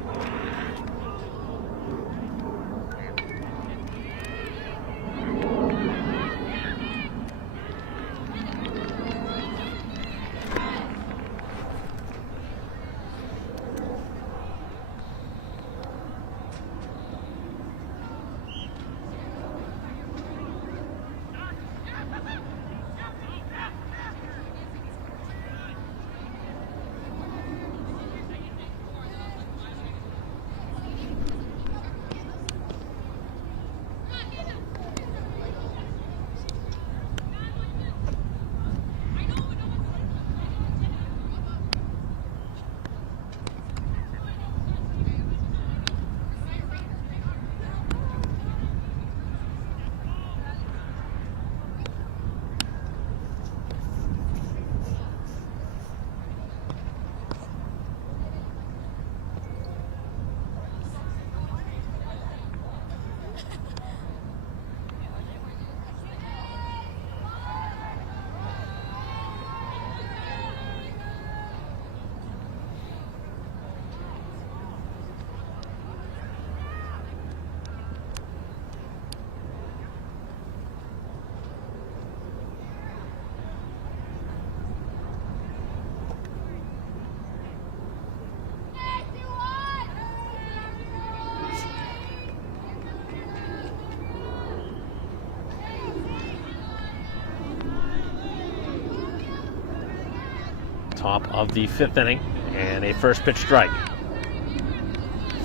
Top of the fifth inning, and a first pitch strike.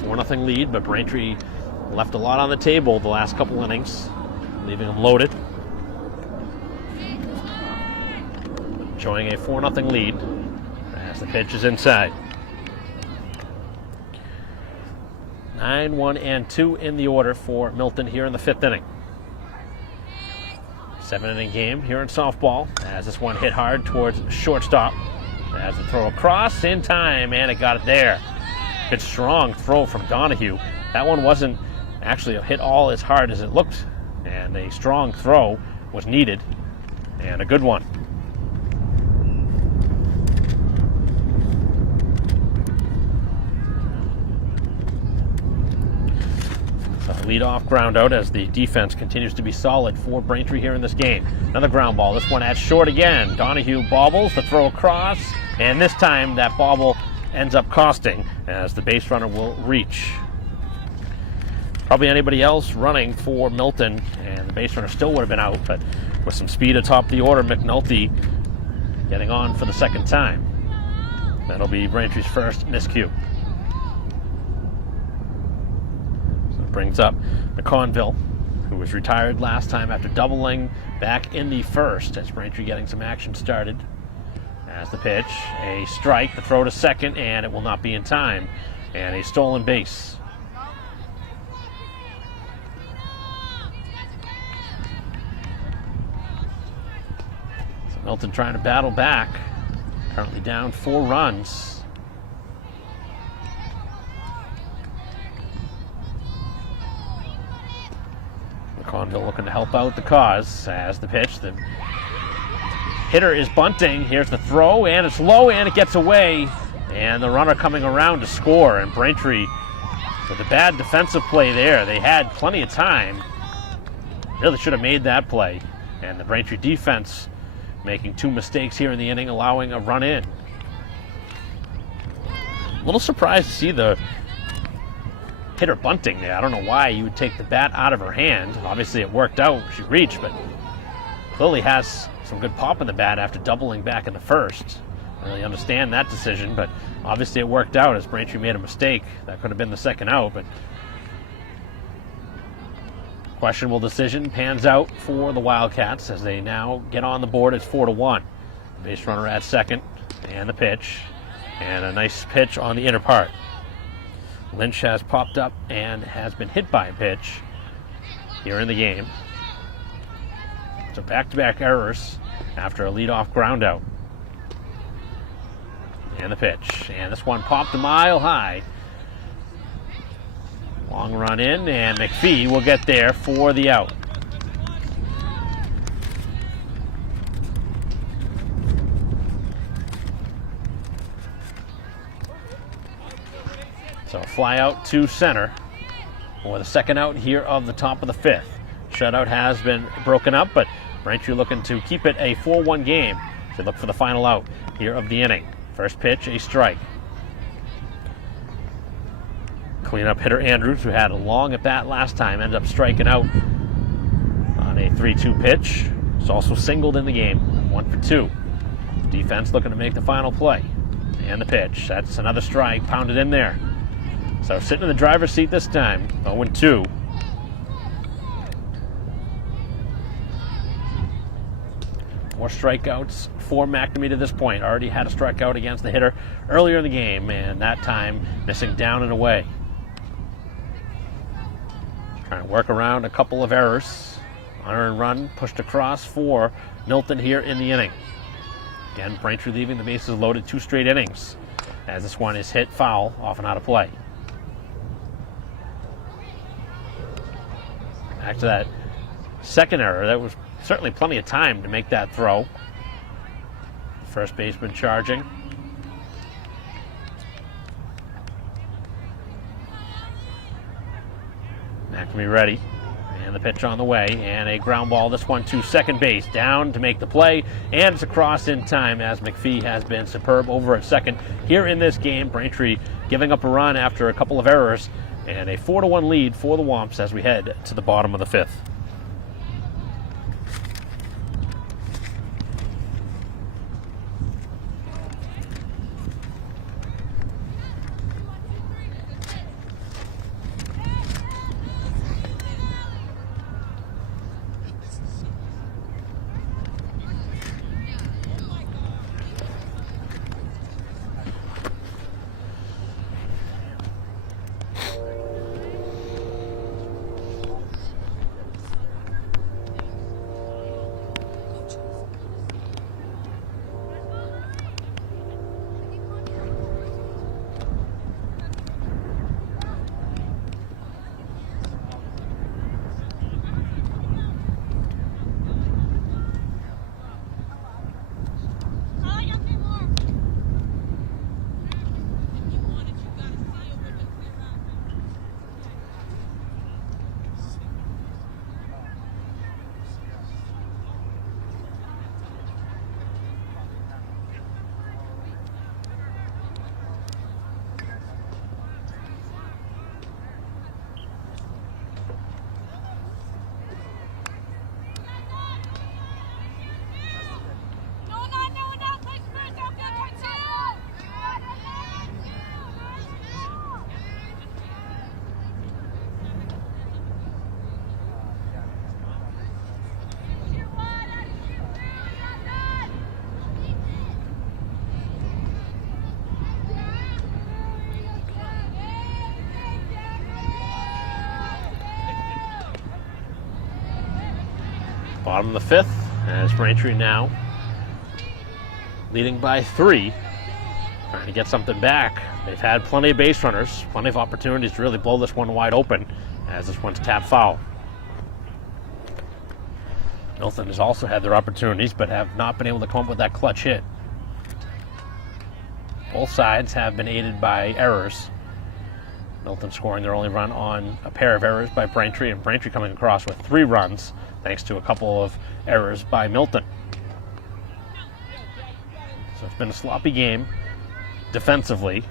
4-0 lead, but Braintree left a lot on the table the last couple innings, leaving them loaded. Showing a 4-0 lead as the pitch is inside. 9-1-2 in the order for Milton here in the fifth inning. 7-inning game here in softball as this one hit hard towards shortstop. As the throw across in time, and it got it there. Good strong throw from Donahue. That one wasn't actually hit all as hard as it looked, and a strong throw was needed, and a good one. So leadoff ground out as the defense continues to be solid for Braintree here in this game. Another ground ball. This one at short again. Donahue bobbles the throw across. And this time that bobble ends up costing as the base runner will reach. Probably anybody else running for Milton, and the base runner still would have been out, but with some speed atop the order, McNulty getting on for the second time. That'll be Braintree's first miscue. So it brings up McConville, who was retired last time after doubling back in the first, as Braintree getting some action started. As the pitch, a strike, the throw to second, and it will not be in time, and a stolen base. So Milton trying to battle back, currently down 4 runs. McConville looking to help out the cause as the pitch, the hitter is bunting. Here's the throw, and it's low, and it gets away. And the runner coming around to score. And Braintree, with a bad defensive play there, they had plenty of time. Really should have made that play. And the Braintree defense making 2 mistakes here in the inning, allowing a run in. A little surprised to see the hitter bunting there. I don't know why you would take the bat out of her hand. Obviously it worked out. She reached, but clearly has some good pop in the bat after doubling back in the first. really understand that decision, but obviously it worked out as Braintree made a mistake. That could have been the second out, but questionable decision pans out for the Wildcats as they now get on the board. It's 4-1. Base runner at second, and the pitch, and a nice pitch on the inner part. Lynch has popped up and has been hit by a pitch here in the game. So back-to-back errors after a leadoff ground out. And the pitch, and this one popped a mile high. Long run in, and McPhee will get there for the out. So a fly out to center for the second out here of the top of the fifth. Shutout has been broken up, but Braintree looking to keep it a 4-1 game. They look for the final out here of the inning. First pitch, a strike. Cleanup hitter Andrews, who had a long at bat last time, ended up striking out on a 3-2 pitch. He's also singled in the game, 1 for 2. Defense looking to make the final play. And the pitch, that's another strike, pounded in there. So sitting in the driver's seat this time, 0-2. More strikeouts for McNamee to this point. Already had a strikeout against the hitter earlier in the game, and that time missing down and away. Trying to work around a couple of errors. Unearned run pushed across for Milton here in the inning. Again, Braintree leaving the bases loaded 2 straight innings, as this one is hit foul off and out of play. Back to that second error. That was certainly plenty of time to make that throw. First baseman charging. McNamee ready. And the pitch on the way. And a ground ball. This one to second base. Down to make the play. And it's across in time as McPhee has been superb over at second here in this game. Braintree giving up a run after a couple of errors. And a 4-1 lead for the Womps as we head to the bottom of the fifth. Bottom of the fifth, as Braintree now leading by 3, trying to get something back. They've had plenty of base runners, plenty of opportunities to really blow this one wide open, as this one's tapped foul. Milton has also had their opportunities, but have not been able to come up with that clutch hit. Both sides have been aided by errors. Milton scoring their only run on a pair of errors by Braintree, and Braintree coming across with 3 runs, thanks to a couple of errors by Milton. So it's been a sloppy game defensively.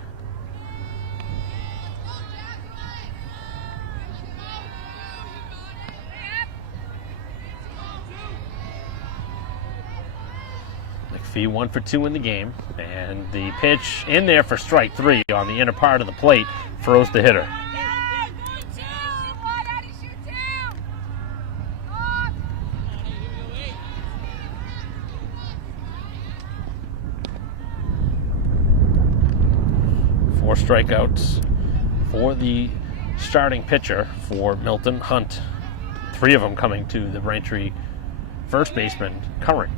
McPhee 1 for 2 in the game, and the pitch in there for strike 3 on the inner part of the plate throws the hitter. Four strikeouts for the starting pitcher for Milton, Hunt. 3 of them coming to the Braintree first baseman, Curran.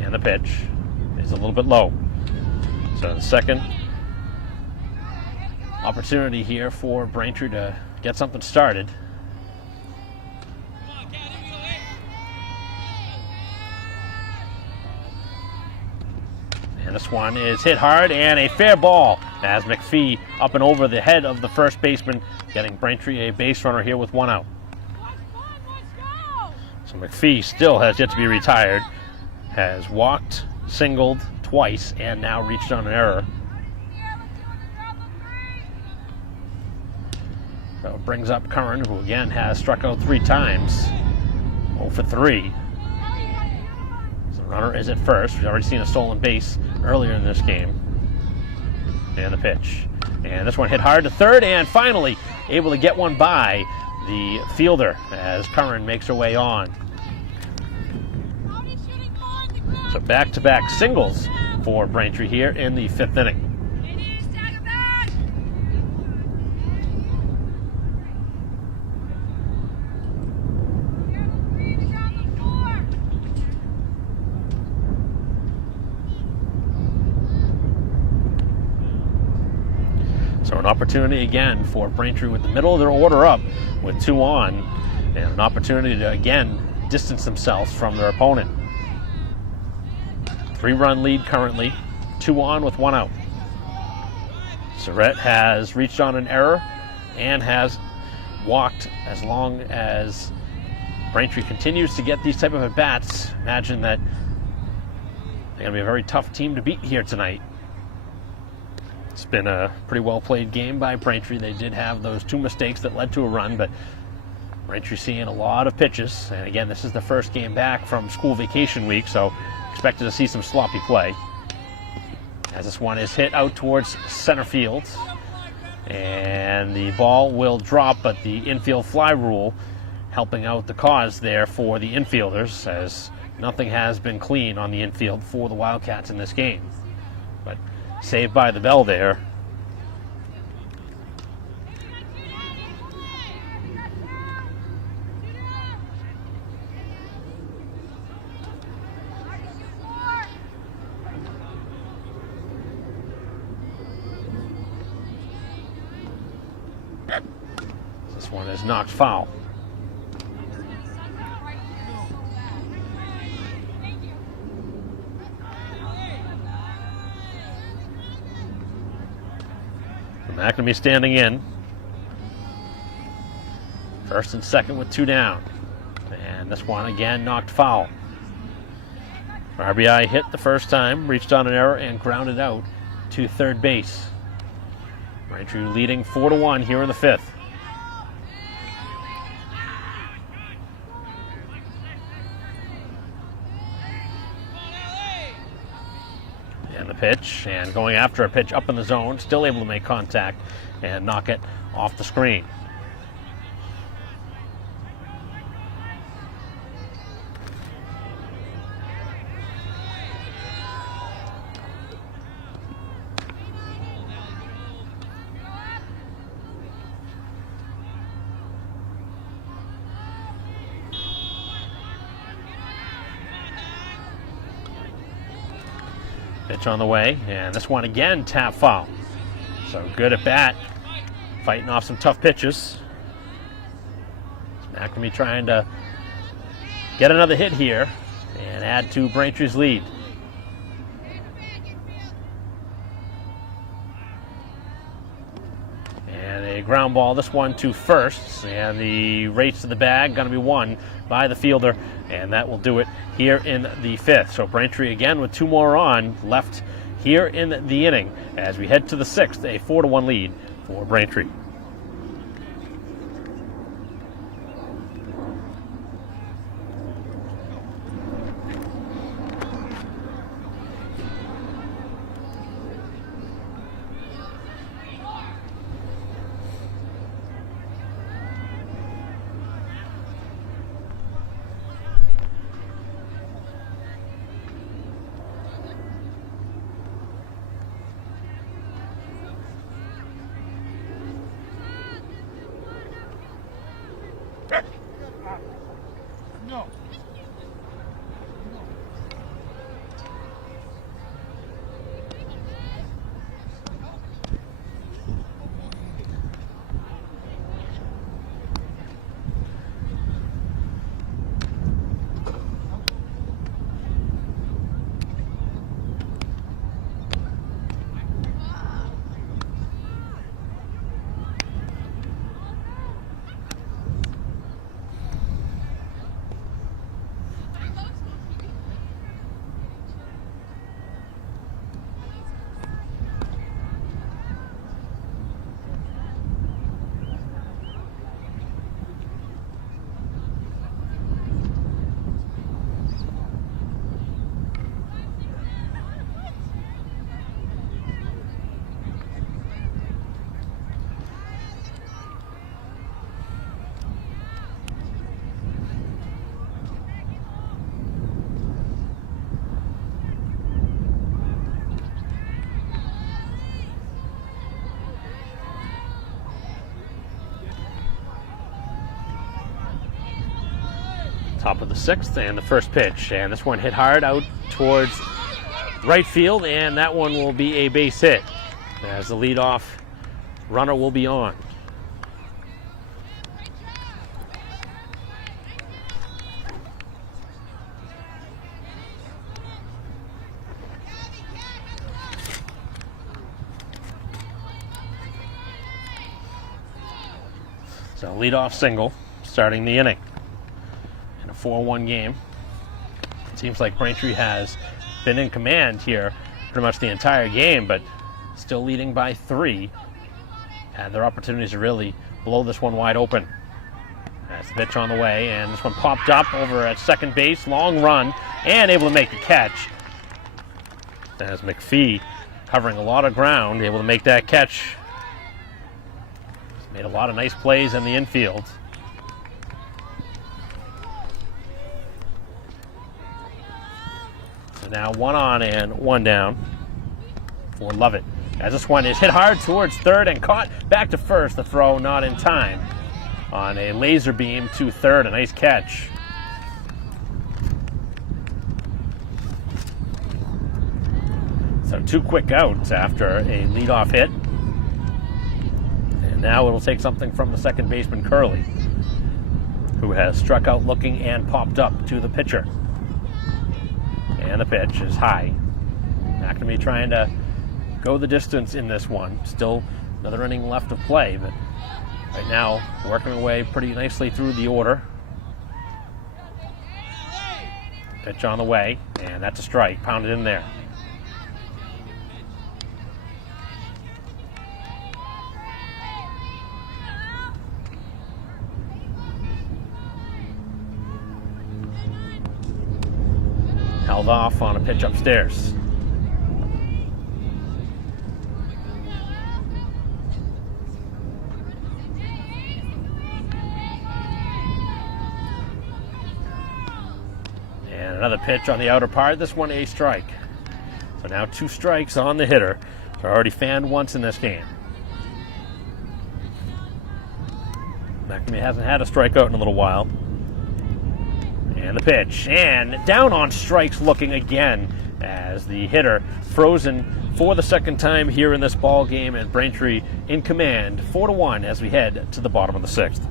And the pitch is a little bit low. So the second opportunity here for Braintree to get something started. And this one is hit hard and a fair ball as McPhee up and over the head of the first baseman, getting Braintree a base runner here with 1 out. So McPhee still has yet to be retired, has walked, singled twice, and now reached on an error. So it brings up Curran, who again has struck out 3 times, 0 for 3. Runner is at first. We've already seen a stolen base earlier in this game. And the pitch. And this one hit hard to third, and finally able to get one by the fielder as Curran makes her way on. So back-to-back singles for Braintree here in the 5th inning. So an opportunity again for Braintree with the middle of their order up with 2 on, and an opportunity to again distance themselves from their opponent. 3-run lead currently, 2 on with 1 out. Surrett has reached on an error and has walked. As long as Braintree continues to get these type of at-bats, imagine that they're going to be a very tough team to beat here tonight. It's been a pretty well played game by Braintree. They did have those 2 mistakes that led to a run, but Braintree seeing a lot of pitches. And again, this is the first game back from school vacation week, so expected to see some sloppy play. As this one is hit out towards center field. And the ball will drop, but the infield fly rule helping out the cause there for the infielders, as nothing has been clean on the infield for the Wildcats in this game. But saved by the bell there. This one is knocked foul. McNamee standing in. First and second with 2 down. And this one again knocked foul. RBI hit the first time, reached on an error, and grounded out to third base. Braintree leading 4-1 here in the 5th. And the pitch, and going after a pitch up in the zone, still able to make contact and knock it off the screen. Pitch on the way, and this one again, tap foul. So good at bat, fighting off some tough pitches. McNamee trying to get another hit here and add to Braintree's lead. And a ground ball, this one to first, and the race to the bag going to be won by the fielder, and that will do it here in the 5th. So Braintree again with 2 more on left here in the inning as we head to the 6th, a 4-1 lead for Braintree. Top of the 6th, and the first pitch. And this one hit hard out towards right field, and that one will be a base hit as the leadoff runner will be on. So leadoff single starting the inning in a 4-1 game. It seems like Braintree has been in command here pretty much the entire game, but still leading by 3. Had their opportunities to really blow this one wide open. That's the pitch on the way, and this one popped up over at second base. Long run, and able to make the catch. As McPhee covering a lot of ground, able to make that catch. Made a lot of nice plays in the infield. So now 1 on and 1 down for Lovett. As this one is hit hard towards third and caught back to first. The throw not in time on a laser beam to third. A nice catch. So 2 quick outs after a leadoff hit. And now it'll take something from the second baseman, Curley, who has struck out looking and popped up to the pitcher. And the pitch is high. Not going to be trying to go the distance in this one. Still another inning left to play, but right now working away pretty nicely through the order. Pitch on the way, and that's a strike. Pounded in there. Held off on a pitch upstairs. And another pitch on the outer part. This one a strike. So now 2 strikes on the hitter. So already fanned once in this game. McNamee hasn't had a strikeout in a little while. And the pitch, and down on strikes looking again as the hitter frozen for the second time here in this ball game, and Braintree in command 4-1 as we head to the bottom of the 6th.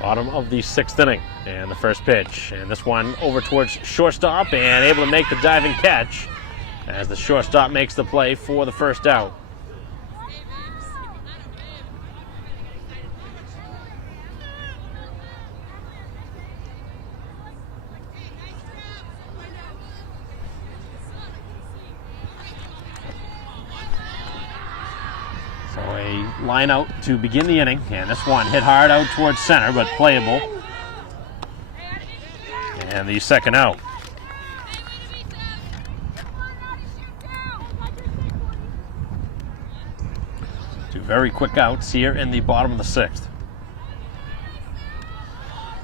Bottom of the 6th inning, and the first pitch, and this one over towards shortstop, and able to make the diving catch as the shortstop makes the play for the first out. So a line out to begin the inning, and this one hit hard out towards center, but playable. And the second out. very quick outs here in the bottom of the 6th.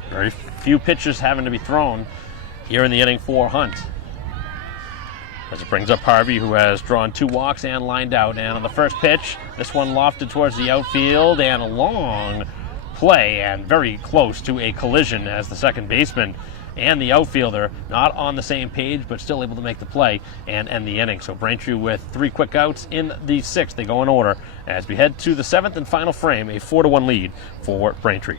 Very few pitches having to be thrown here in the inning for Hunt. As it brings up Harvey, who has drawn 2 walks and lined out. And on the first pitch, this one lofted towards the outfield, and a long play and very close to a collision as the second baseman and the outfielder not on the same page, but still able to make the play and end the inning. So Braintree with 3 quick outs in the 6th. They go in order as we head to the 7th and final frame, a 4-1 lead for Braintree.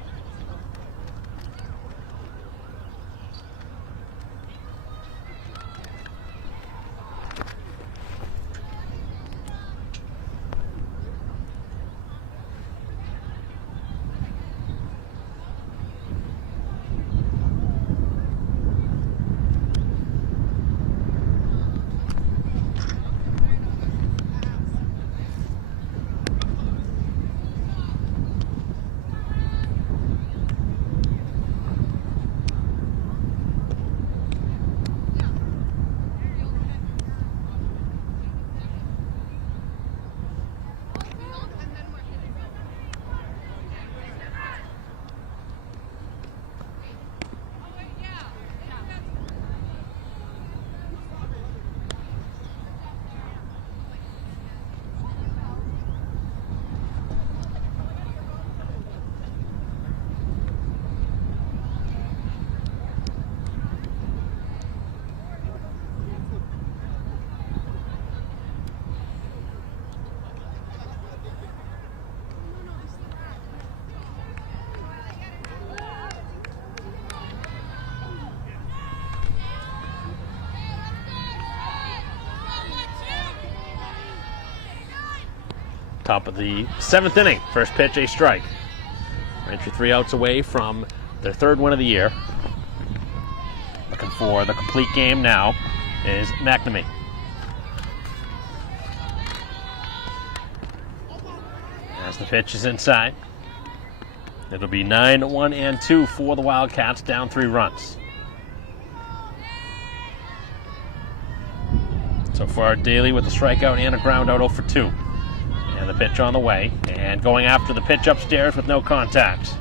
Top of the 7th inning. First pitch, a strike. Braintree 3 outs away from their 3rd win of the year. Looking for the complete game now is McNamee. As the pitch is inside, it'll be 9-1-2 for the Wildcats, down 3 runs. So far, Daly with a strikeout and a ground out 0 for 2. And the pitch on the way, and going after the pitch upstairs with no contact.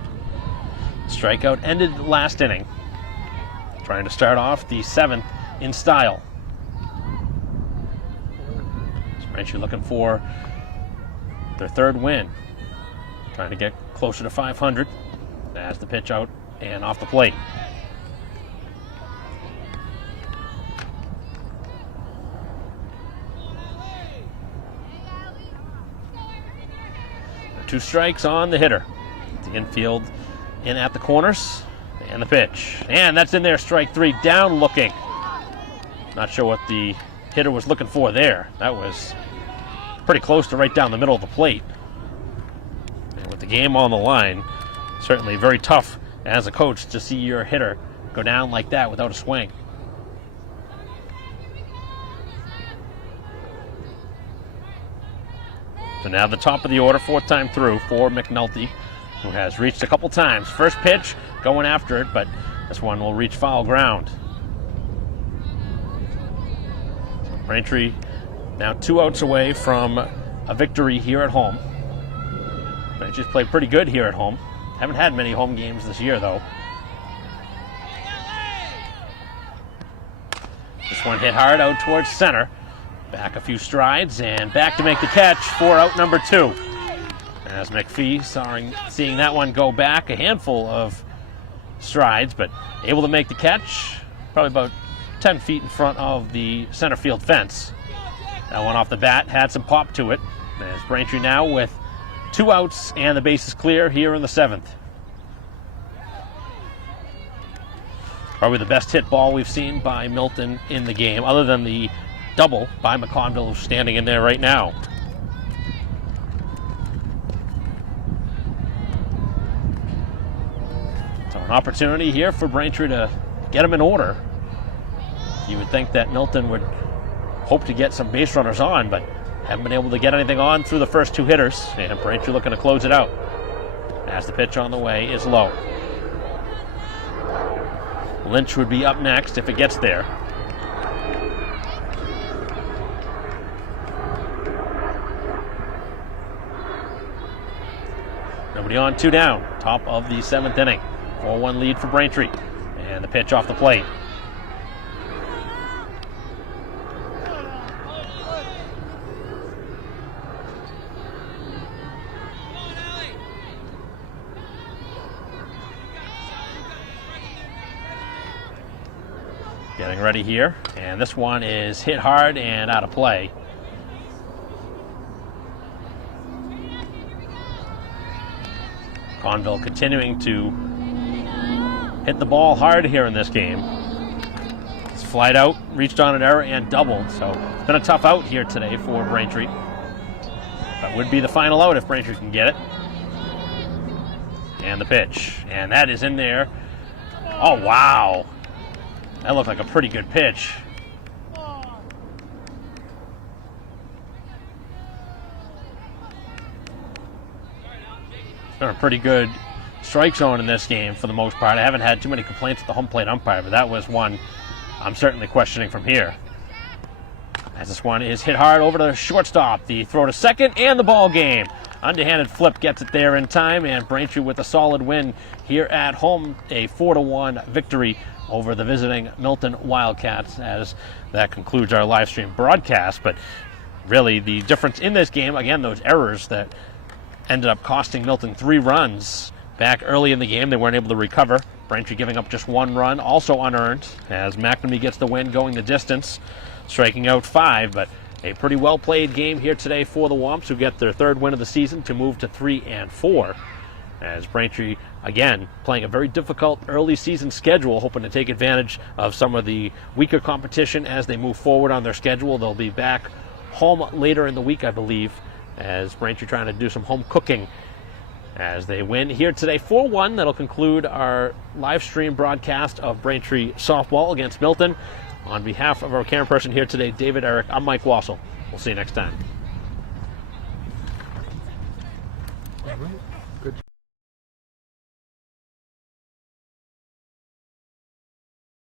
Strikeout ended last inning. Trying to start off the 7th in style. Braintree looking for their 3rd win. Trying to get closer to 500 as the pitch out and off the plate. Two strikes on the hitter. The infield in at the corners. And the pitch. And that's in there, strike 3, down looking. Not sure what the hitter was looking for there. That was pretty close to right down the middle of the plate. And with the game on the line, certainly very tough as a coach to see your hitter go down like that without a swing. So now the top of the order, 4th time through for McNulty, who has reached a couple times. First pitch, going after it, but this one will reach foul ground. So Braintree now 2 outs away from a victory here at home. Braintree's played pretty good here at home. Haven't had many home games this year, though. This one hit hard out towards center. Back a few strides and back to make the catch for out number 2. As McPhee seeing that one go back a handful of strides, but able to make the catch, probably about 10 feet in front of the center field fence. That one off the bat had some pop to it. As Braintree now with 2 outs and the base is clear here in the 7th. Probably the best hit ball we've seen by Milton in the game, other than the double by McConville, who's standing in there right now. So an opportunity here for Braintree to get him in order. You would think that Milton would hope to get some base runners on, but haven't been able to get anything on through the first 2 hitters, and Braintree looking to close it out as the pitch on the way is low. Lynch would be up next if it gets there. Nobody on, 2 down. Top of the 7th inning. 4-1 lead for Braintree. And the pitch off the plate. Getting ready here, and this one is hit hard and out of play. Conville continuing to hit the ball hard here in this game. It's flied out, reached on an error, and doubled, so it's been a tough out here today for Braintree. That would be the final out if Braintree can get it. And the pitch, and that is in there. Oh, wow. That looked like a pretty good pitch. It's been a pretty good strike zone in this game for the most part. I haven't had too many complaints with the home plate umpire, but that was one I'm certainly questioning from here. As this one is hit hard over to the shortstop. The throw to second and the ball game. Underhanded flip gets it there in time, and Braintree with a solid win here at home. A 4-1 victory over the visiting Milton Wildcats, as that concludes our live stream broadcast. But really the difference in this game, again, those errors that ended up costing Milton 3 runs back early in the game. They weren't able to recover. Braintree giving up just 1 run, also unearned, as McNamee gets the win going the distance, striking out 5. But a pretty well played game here today for the Womps, who get their 3rd win of the season to move to 3-4. As Braintree, again, playing a very difficult early season schedule, hoping to take advantage of some of the weaker competition as they move forward on their schedule. They'll be back home later in the week, I believe, as Braintree trying to do some home cooking as they win here today 4-1. That'll conclude our live stream broadcast of Braintree softball against Milton. On behalf of our camera person here today, David Eric, I'm Mike Wassel. We'll see you next time. All right. Good.